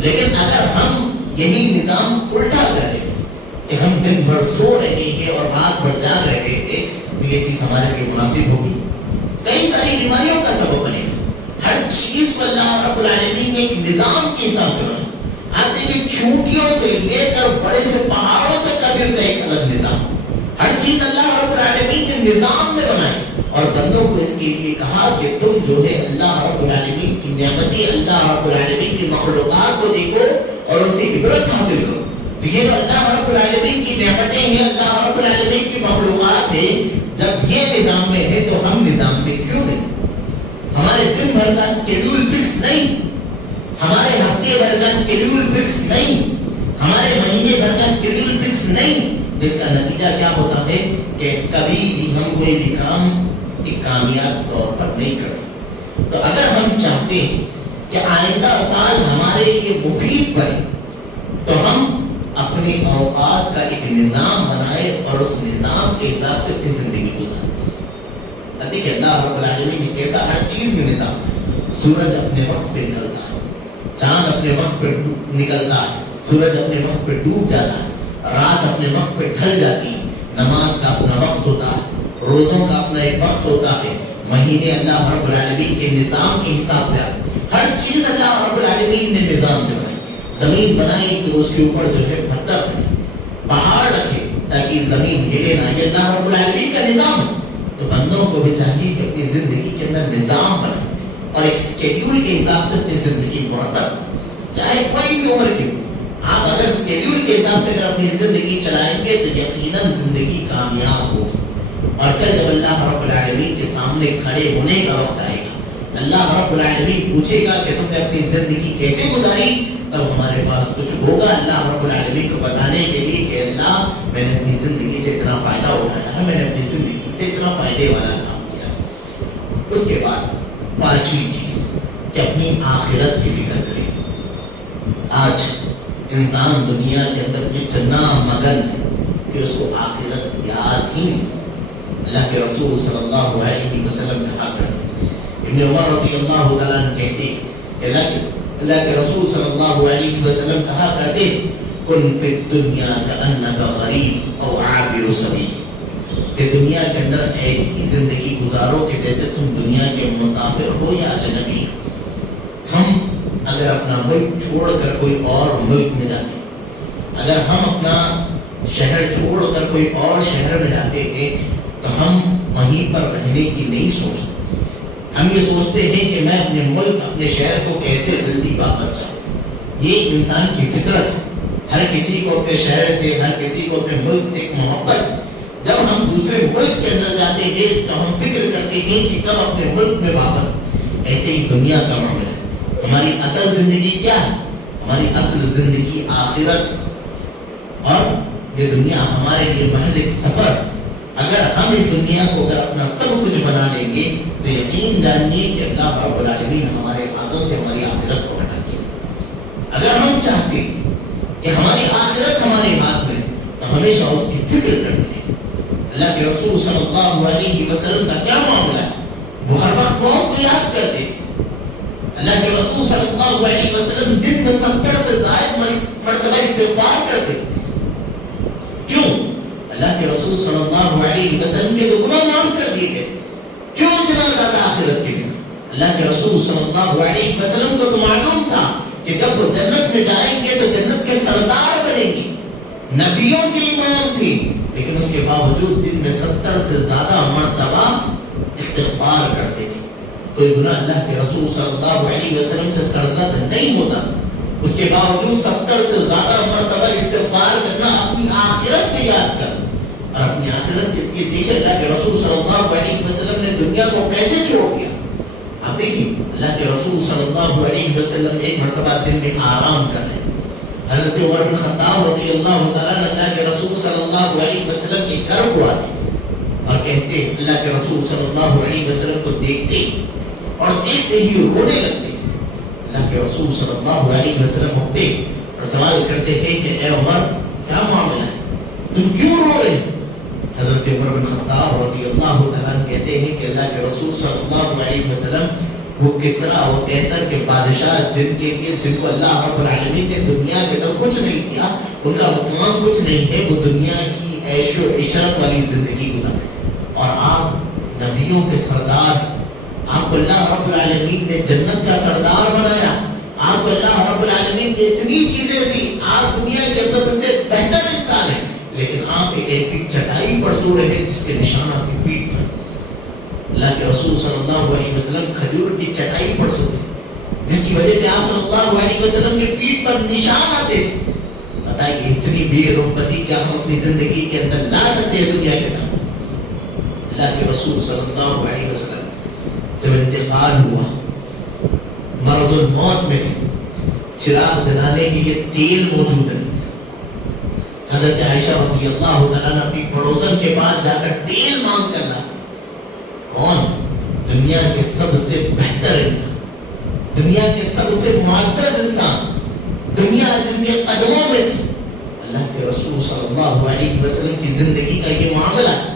لیکن اگر ہم یہی نظام الٹا کر دیں کہ ہم دن بھر سو رہے ہیں اور رات بھر جاگ رہے ہیں تو یہ چیز ہمارے لیے مناسب ہوگی, کئی ساری بیماریوں کا سبب بنے گا. ہر چیز کو اللہ رب العالمین نے ایک نظام کے حساب سے بنایا. آپ دیکھیں چھوٹیوں سے لے کر بڑے سے پہاڑوں تک کا بھی ایک الگ نظام. ہر چیز اللہ رب العالمین نے نظام میں بنائی اور بندوں کو اس کے لیے کہا کہ تم جو ہے اللہ رب العالمین کی نعمتیں, اللہ رب العالمین کی مخلوقات کو دیکھو اور ان سے عبرت حاصل کرو. تو یہ جو اللہ رب العالمین کی نعمتیں ہیں, اللہ رب العالمین کی مخلوقات ہیں, جب یہ نظام میں ہے تو ہم نظام میں کیوں نہیں؟ ہمارے دن بھر کا اسکیڈول فکس نہیں, ہمارے ہفتے بھر کا اسکیڈول فکس نہیں، ہمارے مہینے بھر کا اسکیڈول فکس نہیں، جس کا نتیجہ کیا ہوتا ہے کہ کبھی بھی ہم کوئی بھی کام ایک کامیاب طور پر نہیں کر سکتے۔ تو اگر ہم چاہتے ہیں کہ آئندہ سال ہمارے لیے مفید بنے تو ہم اپنے اوقات کا ایک نظام بنائے اور اس نظام کے حساب سے اپنی زندگی گزارے۔ دیکھیں اللہ رب العالمین نے کیسا ہر چیز میں نظام، سورج اپنے وقت پہ نکلتا ہے، چاند اپنے وقت پہ نکلتا ہے، سورج اپنے وقت پہ ڈوب جاتا ہے، رات اپنے وقت پہ ڈھل جاتی ہے، نماز کا اپنا وقت ہوتا ہے، روزوں کا اپنا ایک وقت ہوتا ہے، مہینے اللہ رب العالمین کے نظام کے حساب سے آتے، ہر چیز اللہ رب العالمین نے نظام سے بنائی۔ زمین بنائی تو اس کے اوپر جو ہے پتھر رکھے، پہاڑ رکھے تاکہ زمین ہلے نہ، یہ اللہ رب العالمین کا نظام ہے۔ تو بندوں کو بھی چاہیے کہ اپنی زندگی کے اندر نظام بنائے اور ایک اسکیڈول کے حساب سے اپنی زندگی مرتب، چاہے کوئی بھی عمر کی ہو۔ آپ اگر اسکیڈول کے حساب سے اگر اپنی زندگی چلائیں گے تو یقیناً زندگی کامیاب ہوگی، اور کل جب اللہ رب العالمین کے سامنے کھڑے ہونے کا وقت آئے گا، اللہ رب العالمین پوچھے گا کہ تم نے اپنی زندگی کیسے گزاری، تب ہمارے پاس کچھ ہوگا اللہ رب العالمین کو بتانے کے لیے کہ اللہ میں نے اپنی زندگی سے اتنا فائدہ اٹھایا ہے، میں نے اپنی زندگی سے اتنا فائدے والا کام کیا۔ اس کے بعد پانچویں چیز کہ اپنی آخرت کی فکر کریں۔ آج انسان دنیا کے اندر اتنا مگن کہ اس کو آخرت یاد ہی نہیں۔ اللہ کے رسول صلی اللہ علیہ وسلم کہا کرتے، ابن عمر رضی اللہ تعالیٰ عنہ کہتے کہ اللہ کے رسول صلی اللہ علیہ وسلم کہا کرتے، کن فی الدنیا کأنک غریب او عابر سبیل، کہ دنیا کے اندر ایسی زندگی گزارو کہ جیسے تم دنیا کے مسافر ہو یا اجنبی۔ ہم اگر اپنا ملک چھوڑ کر کوئی اور ملک میں جاتے، اگر ہم اپنا شہر چھوڑ کر کوئی اور شہر میں جاتے ہیں تو ہم وہیں پر رہنے کی نہیں سوچتے، ہم یہ سوچتے ہیں کہ میں اپنے ملک اپنے شہر کو کیسے جلدی واپس جاؤں۔ یہ انسان کی فطرت ہے، ہر کسی کو اپنے شہر سے، ہر کسی کو اپنے ملک سے ایک محبت ہے۔ جب ہم دوسرے ملک کے اندر جاتے ہیں تو ہم فکر کرتے ہیں کہ کب اپنے ملک میں واپس۔ ایسے ہی دنیا کا معاملہ ہے، ہماری اصل زندگی کیا ہے؟ ہماری اصل زندگی آخرت، اور یہ دنیا ہمارے لیے محض ایک سفر۔ اگر ہم اس دنیا کو اگر اپنا سب کچھ بنا لیں گے تو یقین جانیے کہ اللہ رب العالمین ہمارے ہاتھوں سے ہماری آخرت کو ہٹا دے گا۔ اگر ہم چاہتے ہیں کہ ہماری آخرت ہمارے ہاتھ میں تو ہمیشہ اس کی فکر کرنی ہے۔ اللہ کے رسول صلی اللہ علیہ وسلم کا کیا معاملہ ہے؟ وہ ہر وقت موت کو یاد کرتے تھے۔ اللہ کے رسول صلی اللہ علیہ وسلم دن میں 70 سے زائد مرتبہ استغفار کرتے تھے۔ کیوں؟ اللہ کے رسول صلی اللہ علیہ وسلم کے تو گناہ معاف کر دیے گئے، کیوں اتنا زیادہ آخرت کی فکر؟ اللہ کے رسول صلی اللہ علیہ وسلم کو تو معلوم تھا کہ جب وہ جنت میں جائیں گے تو جنت کے سردار بنیں گے، نبیوں کے امام تھے، لیکن اس کے باوجود دن میں 70 سے زیادہ مرتبہ استغفار کرتے تھے۔ کوئی گناہ اللہ کے رسول صلی اللہ علیہ وسلم سے سرزد نہیں ہوتا، اس کے باوجود 70 سے زیادہ مرتبہ استغفار کرنا اپنی آخرت کو یاد کر، اور اپنی آخرت کے لیے دیکھیں اللہ کے رسول صلی اللہ علیہ وسلم نے دنیا کو کیسے چھوڑ دیا۔ آپ دیکھیں اللہ کے رسول صلی اللہ علیہ وسلم ایک مرتبہ دن میں آرام کر رہے ہیں، حضرت عمر بن خطاب رضی اللہ تعالیٰ عنہ اللہ کے رسول صلی اللہ علیہ وسلم کے گھر کو آتے اور کہتے اللہ کے رسول صلی اللہ علیہ وسلم کو دیکھتے اور دیکھتے ہی رونے لگتے۔ اللہ کے رسول صلی اللہ علیہ وسلم اٹھتے اور سوال کرتے ہیں کہ اے عمر کیا معاملہ ہے، تم کیوں رو رہے؟ حضرت عمر بن خطاب رضی اللہ تعالیٰ عنہ کہتے ہیں کہ اللہ کے رسول صلی اللہ علیہ وسلم وہ کسرا اور کیسر کے بادشاہ جن کو اللہ رب العالمین نے دنیا کے اندر کچھ نہیں دیا، ان کا مقام کچھ نہیں ہے، وہ دنیا کی عیش و عشرت والی زندگی گزارے، اور آپ نبیوں کے سردار، آپ کو اللہ رب العالمین نے جنت کا سردار بنایا، آپ کو اللہ رب العالمین نے اتنی چیزیں دی، آپ دنیا کے سب سے بہتر انسان ہیں، لیکن آپ ایک ایسی چٹائی پر سو رہے ہیں جس کے نشان آپ کی پیٹھ پر۔ اللہ کے رسول صلی اللہ علیہ وسلم کھجور کی چٹائی پر سوتے، جس کی وجہ سے آپ صلی اللہ علیہ وسلم کے پیٹھ پر نشان آتے تھے۔ بتائیے اتنی بے رغبتی کیا ہم اپنی زندگی کے اندر لا سکتے ہیں دنیا کے کاموں سے؟ اللہ کے رسول صلی اللہ علیہ وسلم جب انتقال ہوا، مرض الموت میں تھے، چراغ جلانے کے لیے تیل موجود نہیں تھا۔ حضرت عائشہ رضی اللہ تعالیٰ اپنی پڑوسن کے پاس جا کر تیل مانگ کر لاتی۔ کون؟ دنیا کے سب سے بہتر انسان، دنیا کے سب سے معزز انسان، دنیا جن کے قدموں میں تھی، اللہ کے رسول صلی اللہ علیہ وسلم کی زندگی کا یہ معاملہ ہے۔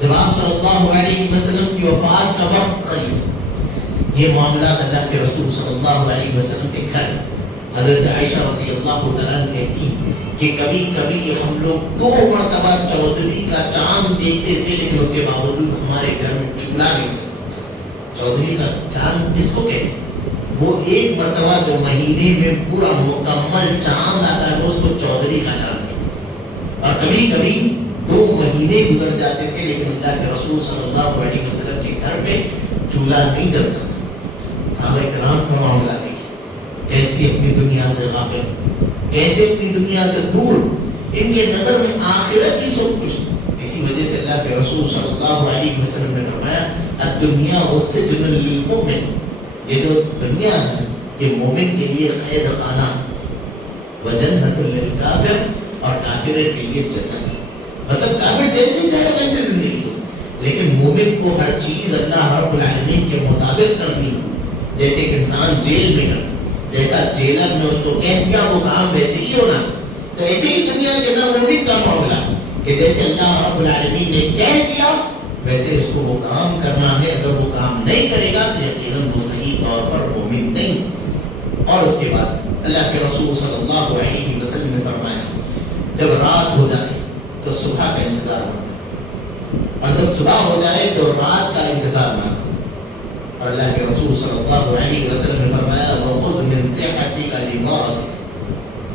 جب آپ صلی اللہ علیہ وسلم کی وفات کا وقت قریب، یہ معاملات اللہ کے رسول صلی اللہ علیہ وسلم کے گھر، حضرت عائشہ رضی اللہ تعالیٰ کہتی کہ کبھی کبھی ہم لوگ 2 مرتبہ چودھری کا چاند دیکھتے تھے، لیکن اس کے باوجود ہمارے گھر میں چولہا نہیں تھا۔ چودھری کا چاند کس کو کہتے ہیں؟ وہ ایک مرتبہ جو مہینے میں پورا مکمل چاند آتا ہے، اس کو چودھری کا چاند کہتے ہیں۔ اور کبھی کبھی 2 مہینے گزر جاتے تھے، لیکن اللہ کے رسول صلی اللہ علیہ وسلم کے گھر پہ چولہا نہیں جلتا تھا۔ صحابہ کرام کا معاملہ دیکھیں، کیسے اپنی دنیا سے غافل، کیسے اپنی دنیا سے دور، ان کے نظر میں آخرت ہی سب کچھ۔ اسی وجہ سے اللہ کے رسول صلی اللہ علیہ وسلم نے فرمایا الدنیا والسجن للمؤمن، یہ جو دنیا ہے یہ مومن کے لیے قید خانہ، وجنت للکافر، اور کافر کے لیے جنت۔ مطلب کافر جیسے چاہے ویسے زندگی گزرے، لیکن مومن کو ہر چیز اللہ رب العالمین کے مطابق کرنی ہے۔ جیسے ایک انسان جیل میں کرتا، جیسا جیلر نے اس کو کہہ دیا وہ کام ویسے ہی ہونا، تو ایسے ہی دنیا کے اندر مومن کا معاملہ کہ جیسے اللہ رب العالمین نے کہہ دیا ویسے اس کو وہ کام کرنا ہے۔ اگر وہ کام نہیں کرے گا تو یقیناً وہ صحیح طور پر مومن نہیں۔ اور اس کے بعد اللہ کے رسول صلی اللہ علیہ وسلم نے فرمایا جب رات ہو جائے تو صبح کا انتظار نہ کرو، اور جب صبح ہو جائے تو رات کا انتظار نہ کرو۔ اور اللہ کے رسول صلی اللہ علیہ وسلم نے فرمایا وَخُذْ مِنْ صِحَّتِكَ لِمَرَضِكَ،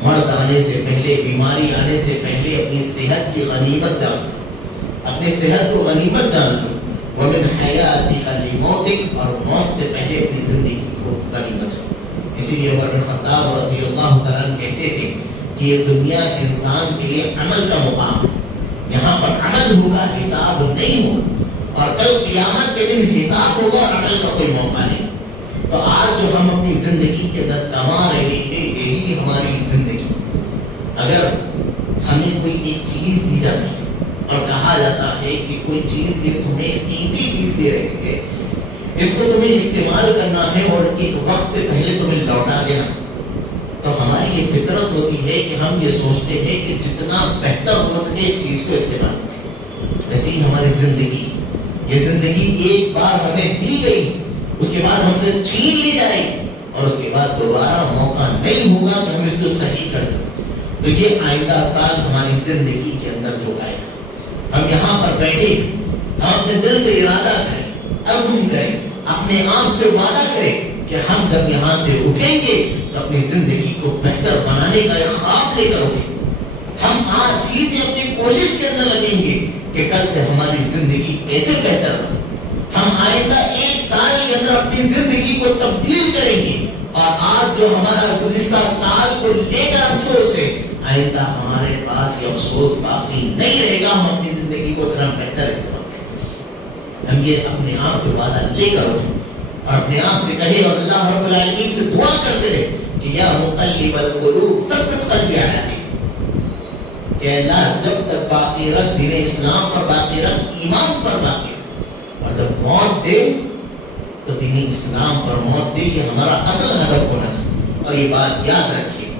مرض آنے سے پہلے، بیماری آنے سے پہلے اپنی صحت کی غنیمت جان لو، اپنی صحت کو غنیمت جان لو۔ وَمِنْ حَيَاتِكَ لِمَوْتِكَ، اور موت سے پہلے اپنی زندگی کو غنیمت جان لو۔ اسی لیے عمر بن خطاب رضی اللہ تعالیٰ کہتے تھے کہ یہ دنیا انسان کے لیے عمل کا مقام ہے، یہاں پر عمل ہوگا، حساب نہیں ہوگا، اور کل قیامت کے دن حساب ہوگا اور عمل کا کوئی موقع نہیں۔ تو آج جو ہم اپنی زندگی کے اندر کما رہے ہیں یہی ہماری زندگی۔ اگر ہمیں کوئی ایک چیز دی جاتی ہے اور کہا جاتا ہے کہ کوئی چیز یہ تمہیں قیمتی چیز دے رہے ہیں، اس کو تمہیں استعمال کرنا ہے اور اس کے وقت سے پہلے تمہیں لوٹا دینا، تو ہماری یہ فطرت ہوتی ہے کہ ہم یہ سوچتے ہیں کہ جتنا بہتر ہو سکے ایک چیز کو استعمال کریں۔ ویسے ہی ہماری زندگی، یہ زندگی ایک بار ہمیں دی گئی، اس کے بعد ہم سے چھین لی جائے گی، اور اس کے بعد دوبارہ موقع نہیں ہوگا کہ ہم اس کو صحیح کر سکیں۔ تو یہ آئندہ سال ہماری زندگی کے اندر جو آئے گا، ہم یہاں پر بیٹھے، ہم اپنے دل سے ارادہ کریں، عزم کریں، اپنے آپ سے وعدہ کریں کہ ہم جب یہاں سے اٹھیں گے تو اپنی زندگی کو بہتر بنانے کا ایک خواب لے کر اٹھیں۔ ہم آج ہی سے اپنی کوشش کے اندر لگیں گے کہ کل سے ہماری زندگی کیسے بہتر ہو۔ ہم آئندہ 1 سال کے اندر اپنی زندگی کو تبدیل کریں گے، اور آج جو ہمارا گزشتہ سال کو لے کر افسوس ہے، آئندہ ہمارے پاس یہ افسوس باقی نہیں رہے گا۔ ہم اپنی زندگی کو اتنا بہتر کریں، ہم یہ اپنے آپ سے وعدہ لے کر اٹھیں اور اپنے آپ سے کہے اور اللہ رب العالمین سے دعا کرتے رہے کہ یا مقلب القلوب ثبت قلبی علی دینک، کہ اللہ جب تک باقی رکھ دین اسلام پر باقی رکھ، ایمان پر باقی رکھ، اور جب موت دے تو دین اسلام پر موت دے۔ یہ ہمارا اصل ہدف ہونا چاہیے، اور یہ بات یاد رکھیے۔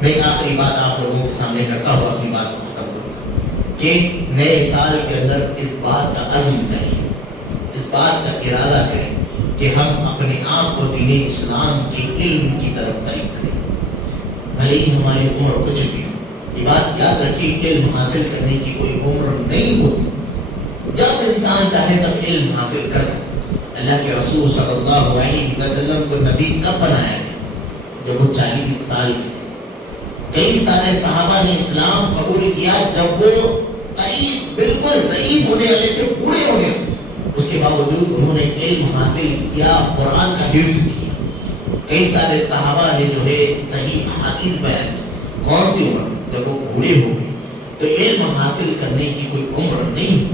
میں ایک آخری بات آپ لوگوں کے سامنے کرتا ہوں، اپنی بات کو ختم کروں کہ نئے سال کے اندر اس بات کا عزم کریں، اس بات کا ارادہ کریں کہ ہم اپنے آپ کو دین اسلام کے علم کی طرف قریب کریں، بھلے ہی ہماری عمر کچھ بھی ہو۔ یہ بات یاد رکھیے، علم حاصل کرنے کی کوئی عمر نہیں ہوتی، جب انسان چاہے تب علم حاصل کر سکتا۔ اللہ کے رسول صلی اللہ علیہ وسلم کو نبی کب بنایا گیا؟ جب وہ 40 سال کے تھے۔ کئی سارے صحابہ نے اسلام قبول کیا جب وہ قریب بالکل ضعیف ہونے والے تھے، بوڑھے ہونے والے، اس کے باوجود انہوں نے علم حاصل کیا، قرآن کا حفظ کیا۔ کئی سارے صحابہ نے جو ہے صحیح احادیث بیان کی۔ کون سی عمر؟ جب وہ بوڑھے ہو گئے۔ تو علم حاصل کرنے کی کوئی عمر نہیں،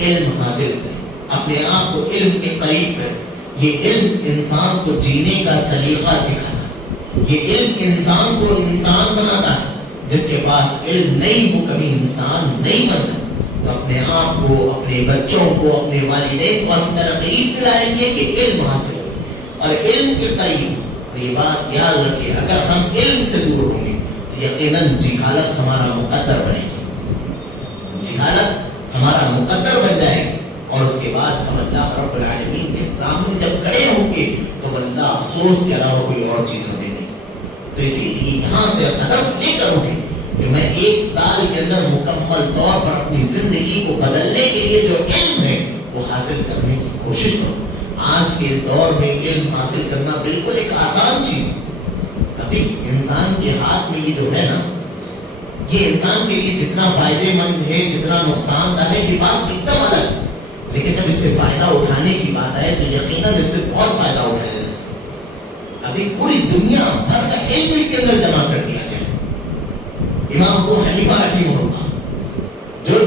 علم حاصل کریں، اپنے آپ کو علم کے قریب کریں۔ یہ علم انسان کو جینے کا سلیقہ سکھاتا ہے، یہ علم انسان کو انسان بناتا ہے. جس کے پاس علم نہیں وہ کبھی انسان نہیں بن سکتا. تو اپنے آپ کو، اپنے بچوں کو، اپنے والدین کو ہم ترغیب دلائیں گے کہ علم حاصل ہو اور علم کے قریب. اور یہ بات یاد رکھیں، اگر ہم علم سے دور ہوں گے تو یقیناً جہالت ہمارا مقدر بنے گی. جہالت ہمارا مقدر بن جائے گی اور اس کے بعد ہم اللہ رب العالمین کے سامنے جب کھڑے ہوں گے تو اللہ افسوس کے علاوہ کوئی اور چیز ہمیں نہیں. تو اسی لیے یہاں سے ہدف یہ کروں گے کہ میں 1 سال کے اندر مکمل طور پر اپنی زندگی کو بدلنے کے لیے جو علم ہے وہ حاصل کرنے کی کوشش کروں. آج کے دور میں علم حاصل کرنا بالکل ایک آسان چیز ہے. ابھی انسان کے ہاتھ میں یہ جو ہے نا، یہ انسان کے لیے جتنا فائدے مند ہے، جتنا نقصان دہ ہے، یہ بات ایک دم الگ ہے. لیکن جب اس سے فائدہ اٹھانے کی بات آئے تو یقیناً اس سے بہت فائدہ اٹھایا جا سکتا. ابھی پوری دنیا بھر کا علم اس کے اندر جمع کر دیا گیا. امام ابو حنیفہ رحمہ اللہ جو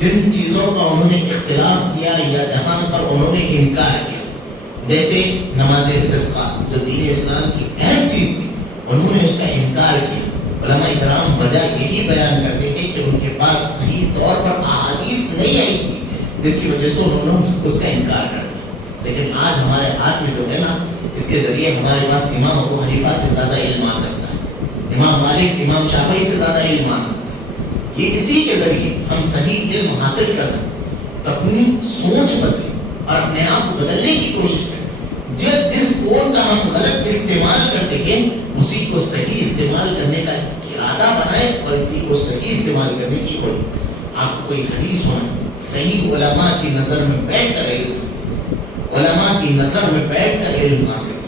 جن چیزوں کا انہوں نے اختلاف کیا یا جہاں پر انہوں نے انکار کیا، جیسے نماز استسقاء جو دین اسلام کی اہم چیز تھی، انہوں نے اس کا انکار کیا. علماء کرام وجہ یہی بیان کرتے ہیں کہ ان کے پاس صحیح طور پر احادیث نہیں آئی تھی جس کی وجہ سے انہوں نے اس کا انکار کر دیا. لیکن آج ہمارے ہاتھ میں جو ہے نا، اس کے ذریعے ہمارے پاس امام ابو حنیفہ سے زیادہ علم آ سکتا ہے، امام مالک، امام شافعی سے زیادہ علم آ سکتا ہے. یہ اسی کے ذریعے ہم صحیح علم حاصل کر سکتے ہیں. اپنی سوچ بدلے اور اپنے آپ کو بدلنے کی کوشش کریں. جس فون کا ہم غلط استعمال کرتے ہیں اسی کو صحیح استعمال کرنے کا ارادہ بنائیں اور اسی کو صحیح استعمال کرنے کی کوشش. آپ کو کوئی حدیث ہونا، صحیح علماء کی نظر میں بیٹھ کر علم حاصل، علماء کی نظر میں بیٹھ کر علم حاصل.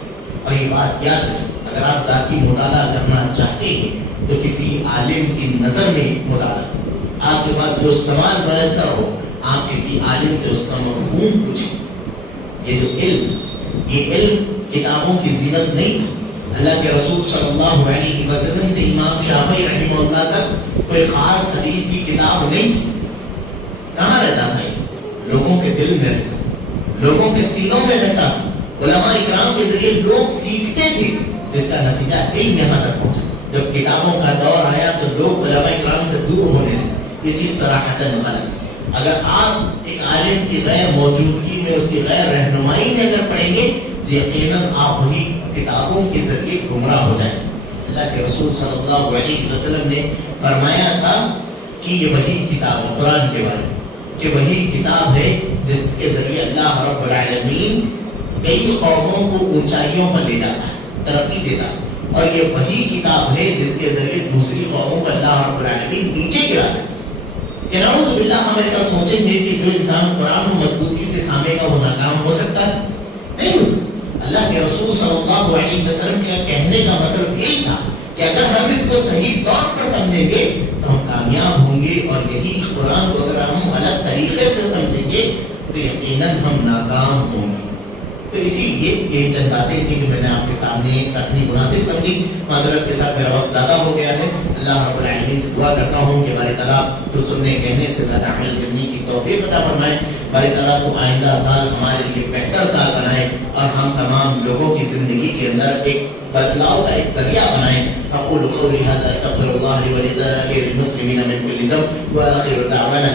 اور یہ بات یاد رکھیں، اگر آپ ذاتی مطالعہ کرنا چاہتے ہیں تو کسی عالم کی نظر میں مطالعہ. آپ کے پاس جو سوال میسر ہو آپ کسی عالم سے اس کا مفہوم پوچھیں. یہ جو علم، یہ علم کتابوں کی زینت نہیں تھا. اللہ کے رسول صلی اللہ علیہ وسلم سے امام شافعی رحمہ اللہ تک کوئی خاص حدیث کی کتاب نہیں تھی. کہاں رہتا تھا؟ لوگوں کے دل میں رہتا تھا، لوگوں کے سینوں میں رہتا تھا. علماء اکرام کے ذریعے لوگ سیکھتے تھے، جس کا نتیجہ علم یہاں تک پہنچا. جب کتابوں کا دور آیا تو لوگ علماء اکرام سے دور ہونے لگے. یہ چیز صراحتاً غلط ہے. اگر آپ ایک عالم کی غیر موجودگی میں، اس کی غیر رہنمائی میں اگر پڑھیں گے تو یقیناً آپ وہی کتابوں کے ذریعے گمراہ ہو جائیں. اللہ کے رسول صلی اللہ علیہ وسلم نے فرمایا تھا کہ یہ وہی کتاب ہے، قرآن کے بارے میں، کہ وہی کتاب ہے جس کے ذریعے اللہ رب العالمین کئی قوموں کو اونچائیوں پر لے جاتا ہے، ترقی دیتا ہے. اور یہ وہی کتاب ہے جس کے ذریعے دوسری قوموں کو اللہ رب العالمین نیچے گرا دیتا ہے. کہ نعوذ باللہ ہم ایسا سوچیں گے کہ جو انسان قرآن کو مضبوطی سے تھامے گا وہ ناکام ہو سکتا ہے؟ نہیں ہو سکتا. اللہ کے رسول صلی اللہ علیہ وسلم کے کہنے کا مطلب یہی تھا کہ اگر ہم اس کو صحیح طور پر سمجھیں گے تو ہم کامیاب ہوں گے، اور یہی قرآن کو اگر ہم غلط طریقے سے سمجھیں گے تو یقیناً ہم ناکام ہوں گے. تو اسی لیے یہ چند باتیں تھیں کہ میں نے آپ کے سامنے رکھنی مناسب سمجھی. معذرت کے ساتھ میرا وقت زیادہ ہو گیا ہے. اللہ رب العالمین سے دعا کرتا ہوں کہ باری تعالیٰ تو سننے کہنے سے زیادہ عمل کرنے کی توفیق عطا فرمائے. باری تعالیٰ کو آئندہ سال ہمارے لیے بہتر سال بنائے اور ہم تمام لوگوں کی زندگی کے اندر ایک بدلاؤ کا ایک ذریعہ بنائیں. اقول قولی ھذا استغفر اللہ لی ولسائر المسلمین من کل ذنب وآخر دعوانا